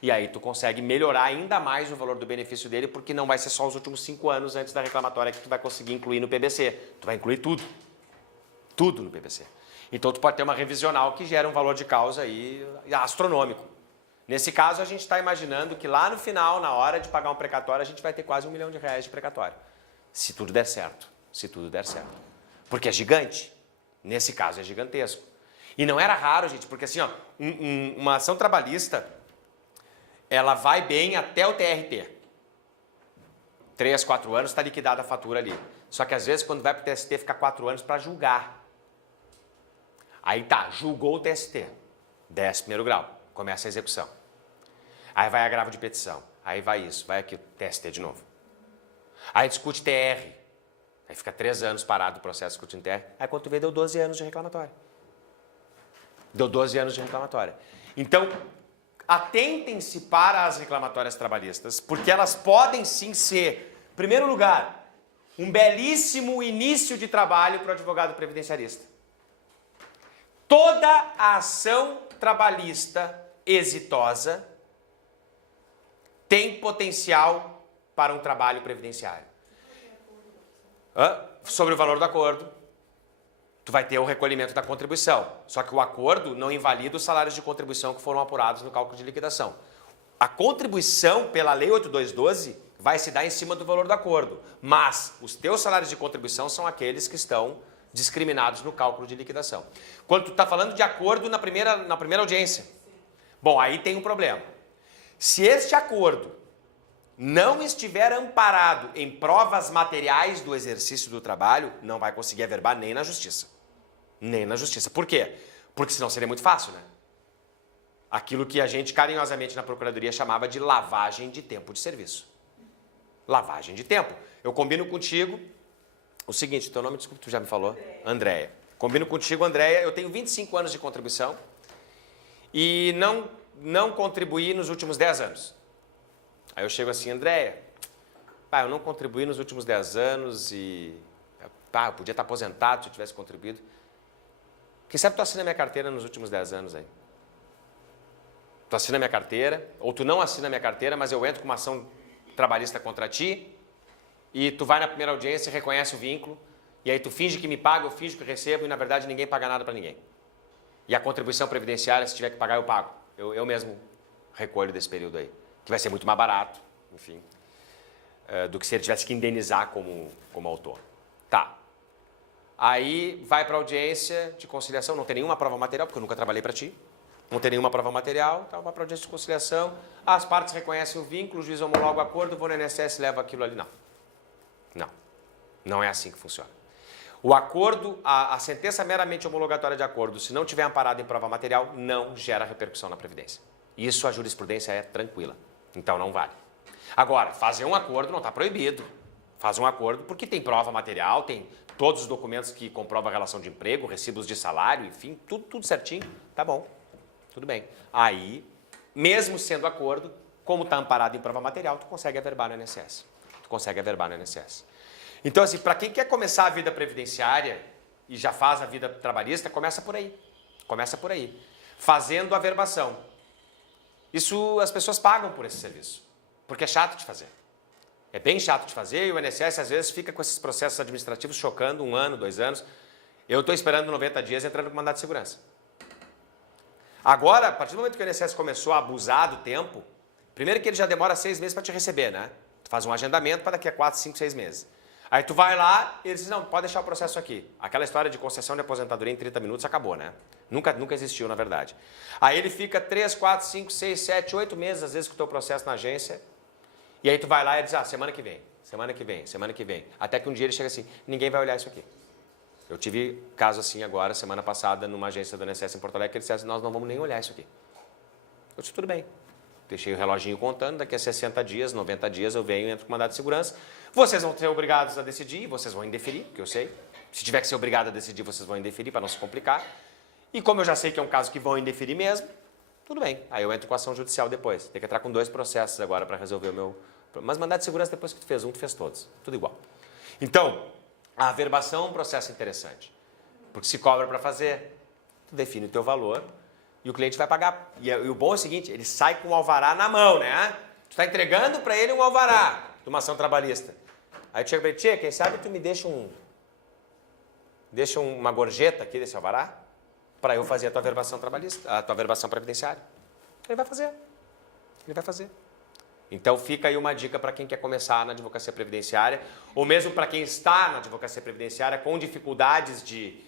E aí tu consegue melhorar ainda mais o valor do benefício dele, porque não vai ser só os últimos 5 anos antes da reclamatória que tu vai conseguir incluir no PBC. Tu vai incluir tudo. Tudo no PBC. Então tu pode ter uma revisional que gera um valor de causa aí astronômico. Nesse caso, a gente está imaginando que lá no final, na hora de pagar um precatório, a gente vai ter quase R$1 milhão de precatório. Se tudo der certo. Se tudo der certo. Porque é gigante. Nesse caso é gigantesco. E não era raro, gente, porque assim, ó, uma ação trabalhista, ela vai bem até o TRT. 3, 4 anos está liquidada a fatura ali. Só que às vezes quando vai para o TST fica 4 anos para julgar. Aí tá, julgou o TST. Desce primeiro grau, começa a execução. Aí vai agravo de petição. Aí vai isso, vai aqui, TST de novo. Aí discute TR. Aí fica 3 anos parado o processo discutindo TR. Aí quando tu vê, deu 12 anos de reclamatória. Deu 12 anos de reclamatória. Então, atentem-se para as reclamatórias trabalhistas, porque elas podem sim ser, em primeiro lugar, um belíssimo início de trabalho para o advogado previdenciarista. Toda a ação trabalhista exitosa tem potencial para um trabalho previdenciário. Sobre o valor do acordo, tu vai ter o recolhimento da contribuição. Só que o acordo não invalida os salários de contribuição que foram apurados no cálculo de liquidação. A contribuição pela Lei 8212 vai se dar em cima do valor do acordo, mas os teus salários de contribuição são aqueles que estão discriminados no cálculo de liquidação. Quando tu está falando de acordo na primeira audiência, bom, aí tem um problema. Se este acordo não estiver amparado em provas materiais do exercício do trabalho, não vai conseguir averbar nem na justiça. Nem na justiça. Por quê? Porque senão seria muito fácil, né? Aquilo que a gente carinhosamente na Procuradoria chamava de lavagem de tempo de serviço. Lavagem de tempo. Eu combino contigo o seguinte, teu nome, desculpa, tu já me falou? Andréia. Combino contigo, Andréia, eu tenho 25 anos de contribuição e não contribuí nos últimos 10 anos. Aí eu chego assim, Andréia, eu não contribuí nos últimos 10 anos e eu podia estar aposentado se eu tivesse contribuído. Quem sabe tu assina minha carteira nos últimos 10 anos aí? Tu assina minha carteira, ou tu não assina minha carteira, mas eu entro com uma ação trabalhista contra ti, e tu vai na primeira audiência e reconhece o vínculo, e aí tu finge que me paga, eu finge que eu recebo, e na verdade ninguém paga nada para ninguém. E a contribuição previdenciária, se tiver que pagar, eu pago. Eu mesmo recolho desse período aí, que vai ser muito mais barato, enfim, do que se ele tivesse que indenizar como autor. Tá. Aí vai para a audiência de conciliação, não tem nenhuma prova material, porque eu nunca trabalhei para ti. Não tem nenhuma prova material, tá, vai para a audiência de conciliação, as partes reconhecem o vínculo, o juiz homologa o acordo, vou no INSS e levo aquilo ali. Não. Não. Não é assim que funciona. O acordo, a sentença meramente homologatória de acordo, se não tiver amparada em prova material, não gera repercussão na Previdência. Isso a jurisprudência é tranquila. Então não vale. Agora, fazer um acordo não está proibido. Faz um acordo porque tem prova material, tem todos os documentos que comprovam a relação de emprego, recibos de salário, enfim, tudo certinho, tá bom. Tudo bem. Aí, mesmo sendo acordo, como está amparado em prova material, tu consegue averbar no INSS. Tu consegue averbar no INSS. Então, assim, para quem quer começar a vida previdenciária e já faz a vida trabalhista, começa por aí. Começa por aí. Fazendo a averbação. Isso as pessoas pagam por esse serviço, porque é chato de fazer. É bem chato de fazer e o INSS às vezes fica com esses processos administrativos chocando 1 ano, 2 anos. Eu estou esperando 90 dias entrando com mandado de segurança. Agora, a partir do momento que o INSS começou a abusar do tempo, primeiro que ele já demora 6 meses para te receber, né? Tu faz um agendamento para daqui a 4, 5, 6 meses. Aí tu vai lá e eles dizem, não, pode deixar o processo aqui. Aquela história de concessão de aposentadoria em 30 minutos acabou, né? Nunca existiu, na verdade. Aí ele fica 3, 4, 5, 6, 7, 8 meses, às vezes, com o teu processo na agência. E aí tu vai lá e diz, semana que vem, semana que vem, semana que vem. Até que um dia ele chega assim, ninguém vai olhar isso aqui. Eu tive caso assim agora, semana passada, numa agência do INSS em Porto Alegre, que eles disseram, nós não vamos nem olhar isso aqui. Eu disse, tudo bem. Deixei o reloginho contando, daqui a 60 dias, 90 dias eu venho e entro com mandado de segurança. Vocês vão ser obrigados a decidir, vocês vão indeferir, porque eu sei. Se tiver que ser obrigado a decidir, vocês vão indeferir para não se complicar. E como eu já sei que é um caso que vão indeferir mesmo, tudo bem. Aí eu entro com ação judicial depois. Tem que entrar com 2 processos agora para resolver o meu... Mas mandado de segurança depois que tu fez um, tu fez todos. Tudo igual. Então, a averbação é um processo interessante. Porque se cobra para fazer, tu define o teu valor e o cliente vai pagar. E o bom é o seguinte, ele sai com o alvará na mão, né? Tu está entregando para ele um alvará de uma ação trabalhista. Aí tu chega para ele, tia, quem sabe tu me deixa uma gorjeta aqui desse alvará para eu fazer a tua averbação trabalhista, a tua averbação previdenciária. Ele vai fazer. Ele vai fazer. Então fica aí uma dica para quem quer começar na advocacia previdenciária, ou mesmo para quem está na advocacia previdenciária com dificuldades de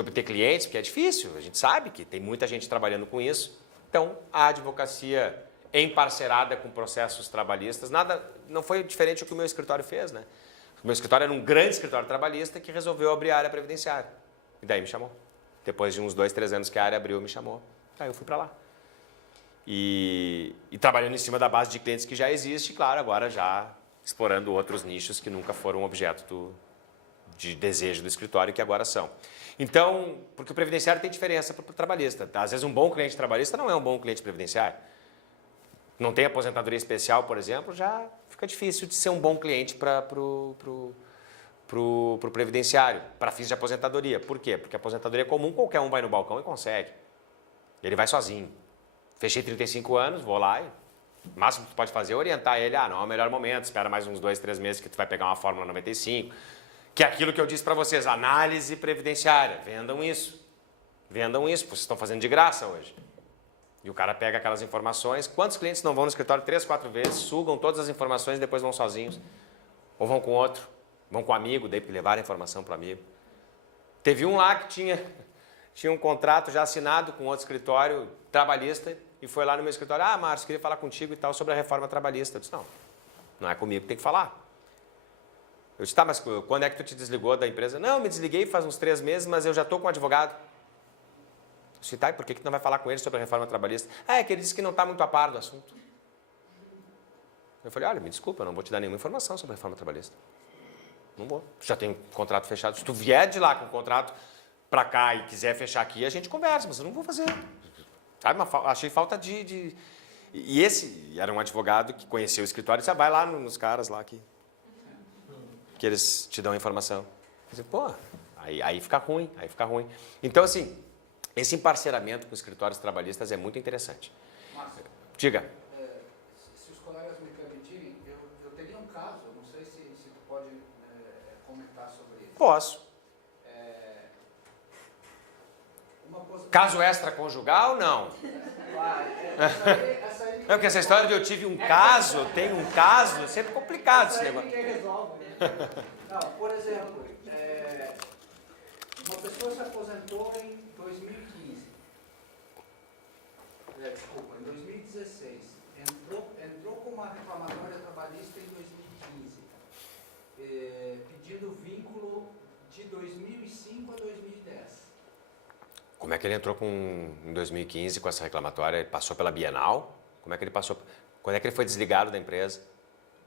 obter clientes, porque é difícil, a gente sabe que tem muita gente trabalhando com isso. Então, a advocacia emparcerada com processos trabalhistas, não foi diferente do que o meu escritório fez, né? O meu escritório era um grande escritório trabalhista que resolveu abrir a área previdenciária. E daí me chamou. Depois de uns 2, 3 anos que a área abriu, me chamou. Aí eu fui para lá. E trabalhando em cima da base de clientes que já existe, claro, agora já explorando outros nichos que nunca foram objeto de desejo do escritório, que agora são. Então, porque o previdenciário tem diferença para o trabalhista. Às vezes um bom cliente trabalhista não é um bom cliente previdenciário. Não tem aposentadoria especial, por exemplo, já fica difícil de ser um bom cliente para o previdenciário, para fins de aposentadoria. Por quê? Porque a aposentadoria é comum, qualquer um vai no balcão e consegue. Ele vai sozinho. Fechei 35 anos, vou lá e o máximo que tu pode fazer é orientar ele, não é o melhor momento, espera mais uns 2, 3 meses que tu vai pegar uma Fórmula 95, que é aquilo que eu disse para vocês, análise previdenciária, vendam isso, vocês estão fazendo de graça hoje. E o cara pega aquelas informações, quantos clientes não vão no escritório 3, 4 vezes, sugam todas as informações e depois vão sozinhos, ou vão com outro, vão com um amigo, daí levar a informação para o amigo. Teve um lá que tinha um contrato já assinado com outro escritório trabalhista e foi lá no meu escritório, Márcio, queria falar contigo e tal sobre a reforma trabalhista. Eu disse, não é comigo que tem que falar. Eu disse, mas quando é que tu te desligou da empresa? Não, me desliguei faz uns 3 meses, mas eu já estou com um advogado. Eu disse, e por que tu não vai falar com ele sobre a reforma trabalhista? É que ele disse que não está muito a par do assunto. Eu falei, olha, me desculpa, eu não vou te dar nenhuma informação sobre a reforma trabalhista. Não vou. Já tem um contrato fechado. Se tu vier de lá com o contrato para cá e quiser fechar aqui, a gente conversa, mas eu não vou fazer. Sabe, achei falta de... E esse era um advogado que conheceu o escritório e disse, vai lá nos caras lá que eles te dão a informação. Eu disse, aí fica ruim, Então, assim, esse emparceramento com escritórios trabalhistas é muito interessante. Márcio, diga. Se os colegas me permitirem, eu teria um caso, não sei se tu pode comentar sobre ele. Posso. Caso extraconjugal, não. Não, porque essa história de eu tive um caso, eu tenho um caso, é sempre complicado esse negócio. Ninguém resolve. Não, por exemplo, uma pessoa se aposentou em 2015. Desculpa, em 2016. Entrou com uma reclamatória trabalhista em 2015, pedindo vínculo de 2005 a 2010. Como é que ele entrou em 2015 com essa reclamatória? Ele passou pela Bienal? Como é que ele passou? Quando é que ele foi desligado da empresa?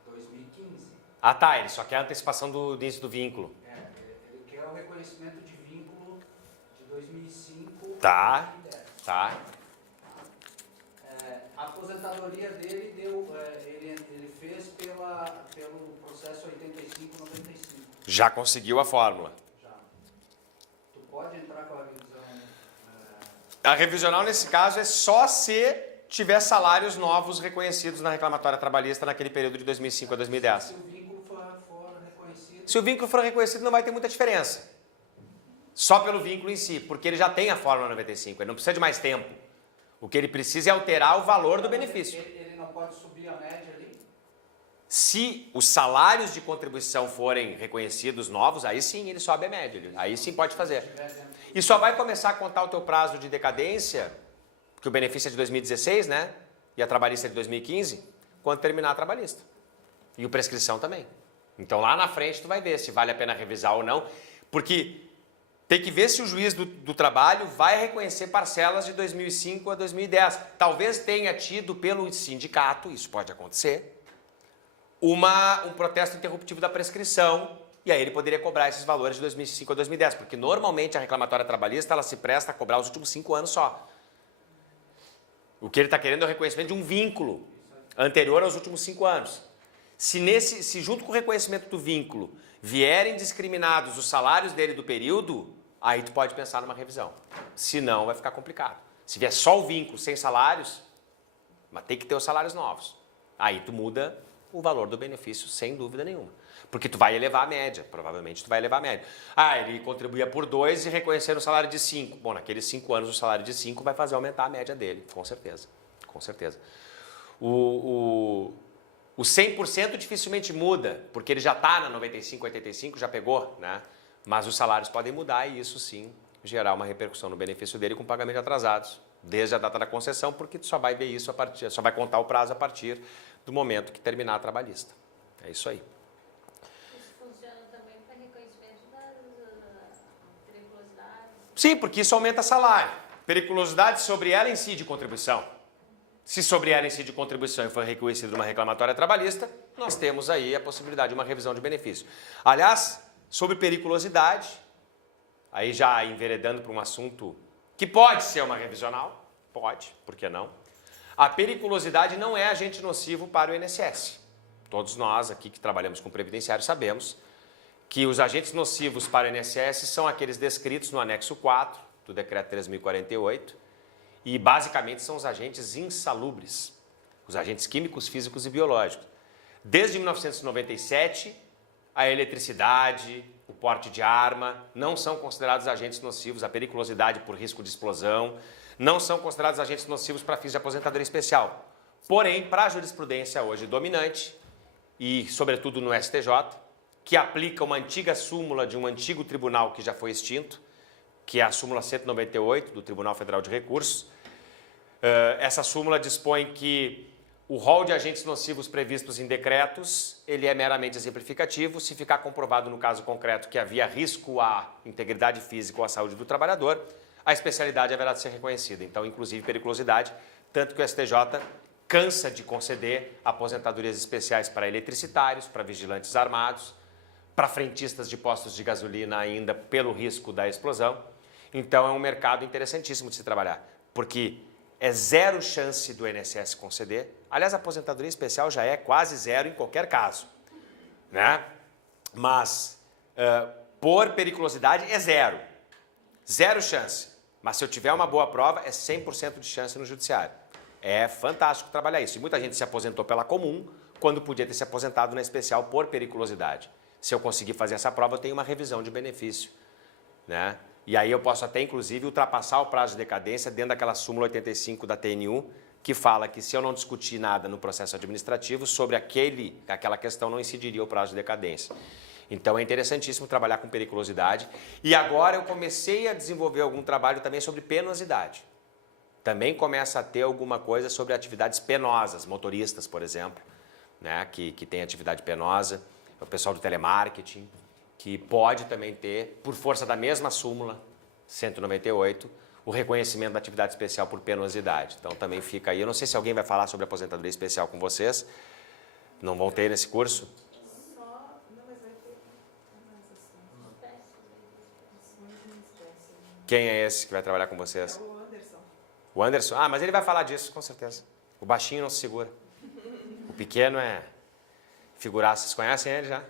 2015. Ele só quer a antecipação do início do vínculo. Ele quer o reconhecimento de vínculo de 2005 Tá. a 2010. Tá. A aposentadoria dele ele fez pelo processo 85-95. Já conseguiu a fórmula. Já. Tu pode entrar com a revisão. A revisional, nesse caso, é só se tiver salários novos reconhecidos na reclamatória trabalhista naquele período de 2005 a 2010. Se o vínculo for reconhecido... Se o vínculo for reconhecido, não vai ter muita diferença. Só pelo vínculo em si, porque ele já tem a fórmula 95, ele não precisa de mais tempo. O que ele precisa é alterar o valor do benefício. Ele não pode subir a média ali? Se os salários de contribuição forem reconhecidos novos, aí sim ele sobe a média, aí sim pode fazer. E só vai começar a contar o teu prazo de decadência, que o benefício é de 2016, né? E a trabalhista é de 2015, quando terminar a trabalhista. E o prescrição também. Então lá na frente tu vai ver se vale a pena revisar ou não, porque tem que ver se o juiz do trabalho vai reconhecer parcelas de 2005 a 2010. Talvez tenha tido pelo sindicato, isso pode acontecer, um protesto interruptivo da prescrição, e aí ele poderia cobrar esses valores de 2005 a 2010, porque normalmente a reclamatória trabalhista ela se presta a cobrar os últimos 5 anos só. O que ele está querendo é o reconhecimento de um vínculo anterior aos últimos 5 anos. Se junto com o reconhecimento do vínculo vierem discriminados os salários dele do período, aí tu pode pensar numa revisão. Se não, vai ficar complicado. Se vier só o vínculo sem salários, mas tem que ter os salários novos. Aí tu muda o valor do benefício sem dúvida nenhuma. Porque tu vai elevar a média, provavelmente tu vai elevar a média. Ah, ele contribuía por 2 e reconheceram o salário de 5. Bom, naqueles 5 anos o salário de 5 vai fazer aumentar a média dele, com certeza. Com certeza. O 100% dificilmente muda, porque ele já está na 95, 85, já pegou, né? Mas os salários podem mudar e isso sim gerar uma repercussão no benefício dele com pagamento atrasados, desde a data da concessão, porque tu só vai ver isso só vai contar o prazo a partir do momento que terminar a trabalhista. É isso aí. Isso funciona também para reconhecimento das periculosidades? Sim, porque isso aumenta salário. Periculosidade sobre ela em si de contribuição. Se sobre ela em si de contribuição e for reconhecido uma reclamatória trabalhista, nós temos aí a possibilidade de uma revisão de benefício. Aliás, sobre periculosidade, aí já enveredando para um assunto que pode ser uma revisional, pode, por que não? A periculosidade não é agente nocivo para o INSS. Todos nós aqui que trabalhamos com previdenciário sabemos que os agentes nocivos para o INSS são aqueles descritos no anexo 4 do decreto 3.048 e basicamente são os agentes insalubres, os agentes químicos, físicos e biológicos. Desde 1997, a eletricidade, o porte de arma não são considerados agentes nocivos, a periculosidade por risco de explosão não são considerados agentes nocivos para fins de aposentadoria especial. Porém, para a jurisprudência hoje dominante, e sobretudo no STJ, que aplica uma antiga súmula de um antigo tribunal que já foi extinto, que é a súmula 198 do Tribunal Federal de Recursos, essa súmula dispõe que o rol de agentes nocivos previstos em decretos, ele é meramente exemplificativo. Se ficar comprovado no caso concreto que havia risco à integridade física ou à saúde do trabalhador, a especialidade haverá de ser reconhecida. Então, inclusive periculosidade, tanto que o STJ cansa de conceder aposentadorias especiais para eletricitários, para vigilantes armados, para frentistas de postos de gasolina ainda pelo risco da explosão. Então, é um mercado interessantíssimo de se trabalhar, porque é zero chance do INSS conceder. Aliás, a aposentadoria especial já é quase zero em qualquer caso, né? Mas, por periculosidade, é zero. Zero chance. Mas se eu tiver uma boa prova, é 100% de chance no judiciário. É fantástico trabalhar isso. E muita gente se aposentou pela comum, quando podia ter se aposentado na especial por periculosidade. Se eu conseguir fazer essa prova, eu tenho uma revisão de benefício, né? E aí eu posso até, inclusive, ultrapassar o prazo de decadência dentro daquela súmula 85 da TNU, que fala que se eu não discutir nada no processo administrativo, sobre aquela questão não incidiria o prazo de decadência. Então é interessantíssimo trabalhar com periculosidade. E agora eu comecei a desenvolver algum trabalho também sobre penosidade. Também começa a ter alguma coisa sobre atividades penosas, motoristas, por exemplo, né, que tem atividade penosa, o pessoal do telemarketing, que pode também ter, por força da mesma súmula 198, o reconhecimento da atividade especial por penosidade. Então também fica aí. Eu não sei se alguém vai falar sobre aposentadoria especial com vocês. Não vão ter nesse curso? Só, não, mas vai ter mais assim. Quem é esse que vai trabalhar com vocês? É o Anderson. O Anderson? Ah, mas ele vai falar disso, com certeza. O baixinho não se segura. O pequeno é figuraça. Vocês conhecem ele já?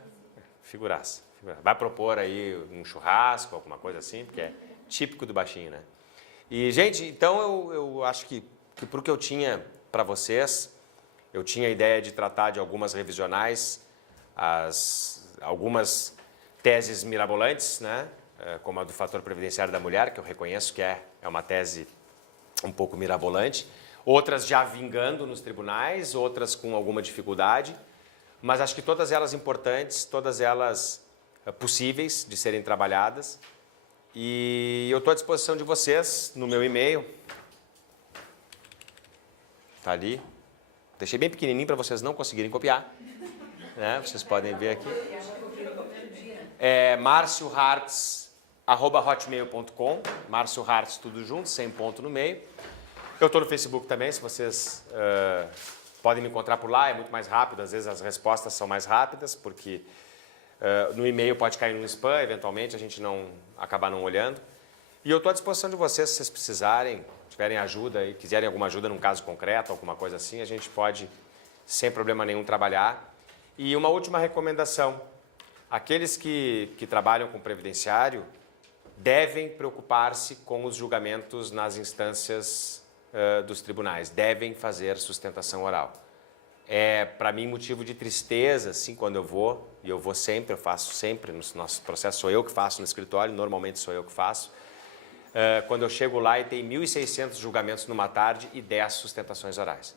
Figuraça. Vai propor aí um churrasco, alguma coisa assim, porque é típico do baixinho, né? E, gente, então eu acho que para o que eu tinha para vocês, eu tinha a ideia de tratar de algumas revisionais, algumas teses mirabolantes, né? Como a do fator previdenciário da mulher, que eu reconheço que é uma tese um pouco mirabolante, outras já vingando nos tribunais, outras com alguma dificuldade, mas acho que todas elas importantes, todas elas possíveis de serem trabalhadas. E eu estou à disposição de vocês no meu e-mail. Está ali. Deixei bem pequenininho para vocês não conseguirem copiar. Né? Vocês podem ver aqui. É marciohartz@hotmail.com. Márcio Hartz, tudo junto, sem ponto no meio. Eu estou no Facebook também, se vocês podem me encontrar por lá, é muito mais rápido, às vezes as respostas são mais rápidas, porque no e-mail pode cair no spam, eventualmente, a gente acabar não olhando. E eu estou à disposição de vocês, se vocês precisarem, tiverem ajuda e quiserem alguma ajuda num caso concreto, alguma coisa assim, a gente pode, sem problema nenhum, trabalhar. E uma última recomendação, aqueles que trabalham com previdenciário devem preocupar-se com os julgamentos nas instâncias dos tribunais, devem fazer sustentação oral. É, para mim, motivo de tristeza, assim, quando eu vou, e eu vou sempre, eu faço sempre, no nosso processo sou eu que faço no escritório, normalmente sou eu que faço, quando eu chego lá e tem 1.600 julgamentos numa tarde e 10 sustentações orais.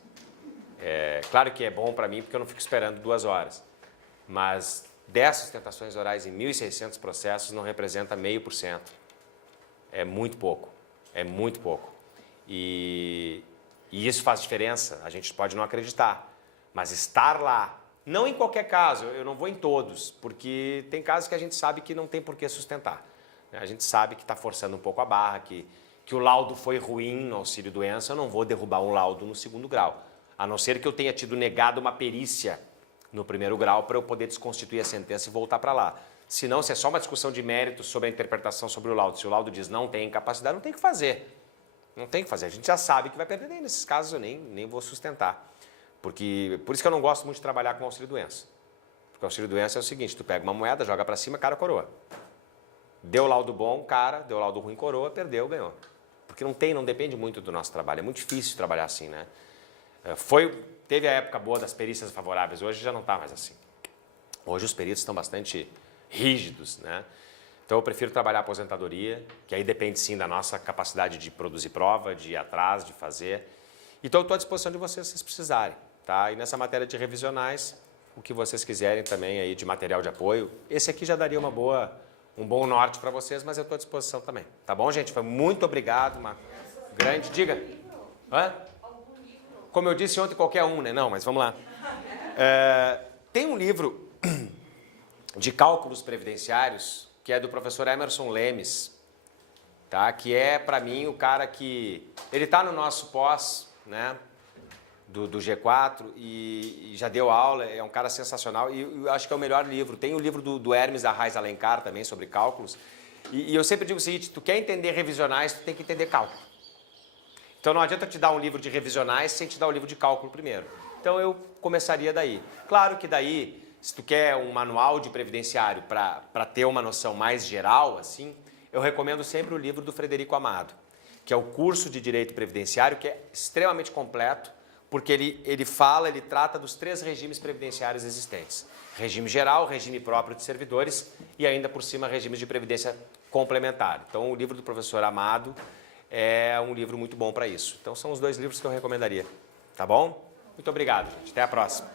Claro que é bom para mim, porque eu não fico esperando 2 horas, mas 10 sustentações orais em 1.600 processos não representa 0,5%. É muito pouco, é muito pouco. E isso faz diferença, a gente pode não acreditar, mas estar lá, não em qualquer caso, eu não vou em todos, porque tem casos que a gente sabe que não tem por que sustentar. A gente sabe que está forçando um pouco a barra, que o laudo foi ruim no auxílio-doença, eu não vou derrubar um laudo no 2º grau, a não ser que eu tenha tido negado uma perícia no 1º grau para eu poder desconstituir a sentença e voltar para lá. Se não, se é só uma discussão de mérito sobre a interpretação sobre o laudo, se o laudo diz não tem incapacidade, não tem o que fazer. Não tem o que fazer, a gente já sabe que vai perder, nem nesses casos eu nem vou sustentar. Por isso que eu não gosto muito de trabalhar com auxílio-doença. Porque o auxílio-doença é o seguinte, tu pega uma moeda, joga para cima, cara, coroa. Deu laudo bom, cara, deu laudo ruim, coroa, perdeu, ganhou. Porque não depende muito do nosso trabalho, é muito difícil trabalhar assim, né? Teve a época boa das perícias favoráveis, hoje já não está mais assim. Hoje os peritos estão bastante rígidos, né? Então eu prefiro trabalhar a aposentadoria, que aí depende sim da nossa capacidade de produzir prova, de ir atrás, de fazer. Então eu estou à disposição de vocês se vocês precisarem, tá? E nessa matéria de revisionais, o que vocês quiserem também aí de material de apoio, esse aqui já daria um bom norte para vocês, mas eu estou à disposição também. Tá bom, gente? Foi muito obrigado, uma grande... Diga. Hã? Como eu disse ontem, qualquer um, né? Não, mas vamos lá. Tem um livro de cálculos previdenciários que é do professor Emerson Lemes, tá? Que é, para mim, o cara que... Ele está no nosso pós, né? Do G4 e já deu aula, é um cara sensacional e eu acho que é o melhor livro. Tem o livro do Hermes Arraes Alencar também sobre cálculos e eu sempre digo o seguinte, tu quer entender revisionais, tu tem que entender cálculo. Então não adianta eu te dar um livro de revisionais sem te dar o livro de cálculo primeiro. Então eu começaria daí. Claro que daí, se tu quer um manual de previdenciário para ter uma noção mais geral, assim, eu recomendo sempre o livro do Frederico Amado, que é o curso de Direito Previdenciário, que é extremamente completo, porque ele trata dos 3 regimes previdenciários existentes. Regime geral, regime próprio de servidores e ainda por cima regimes de previdência complementar. Então o livro do professor Amado é um livro muito bom para isso. Então são os 2 livros que eu recomendaria. Tá bom? Muito obrigado, gente. Até a próxima.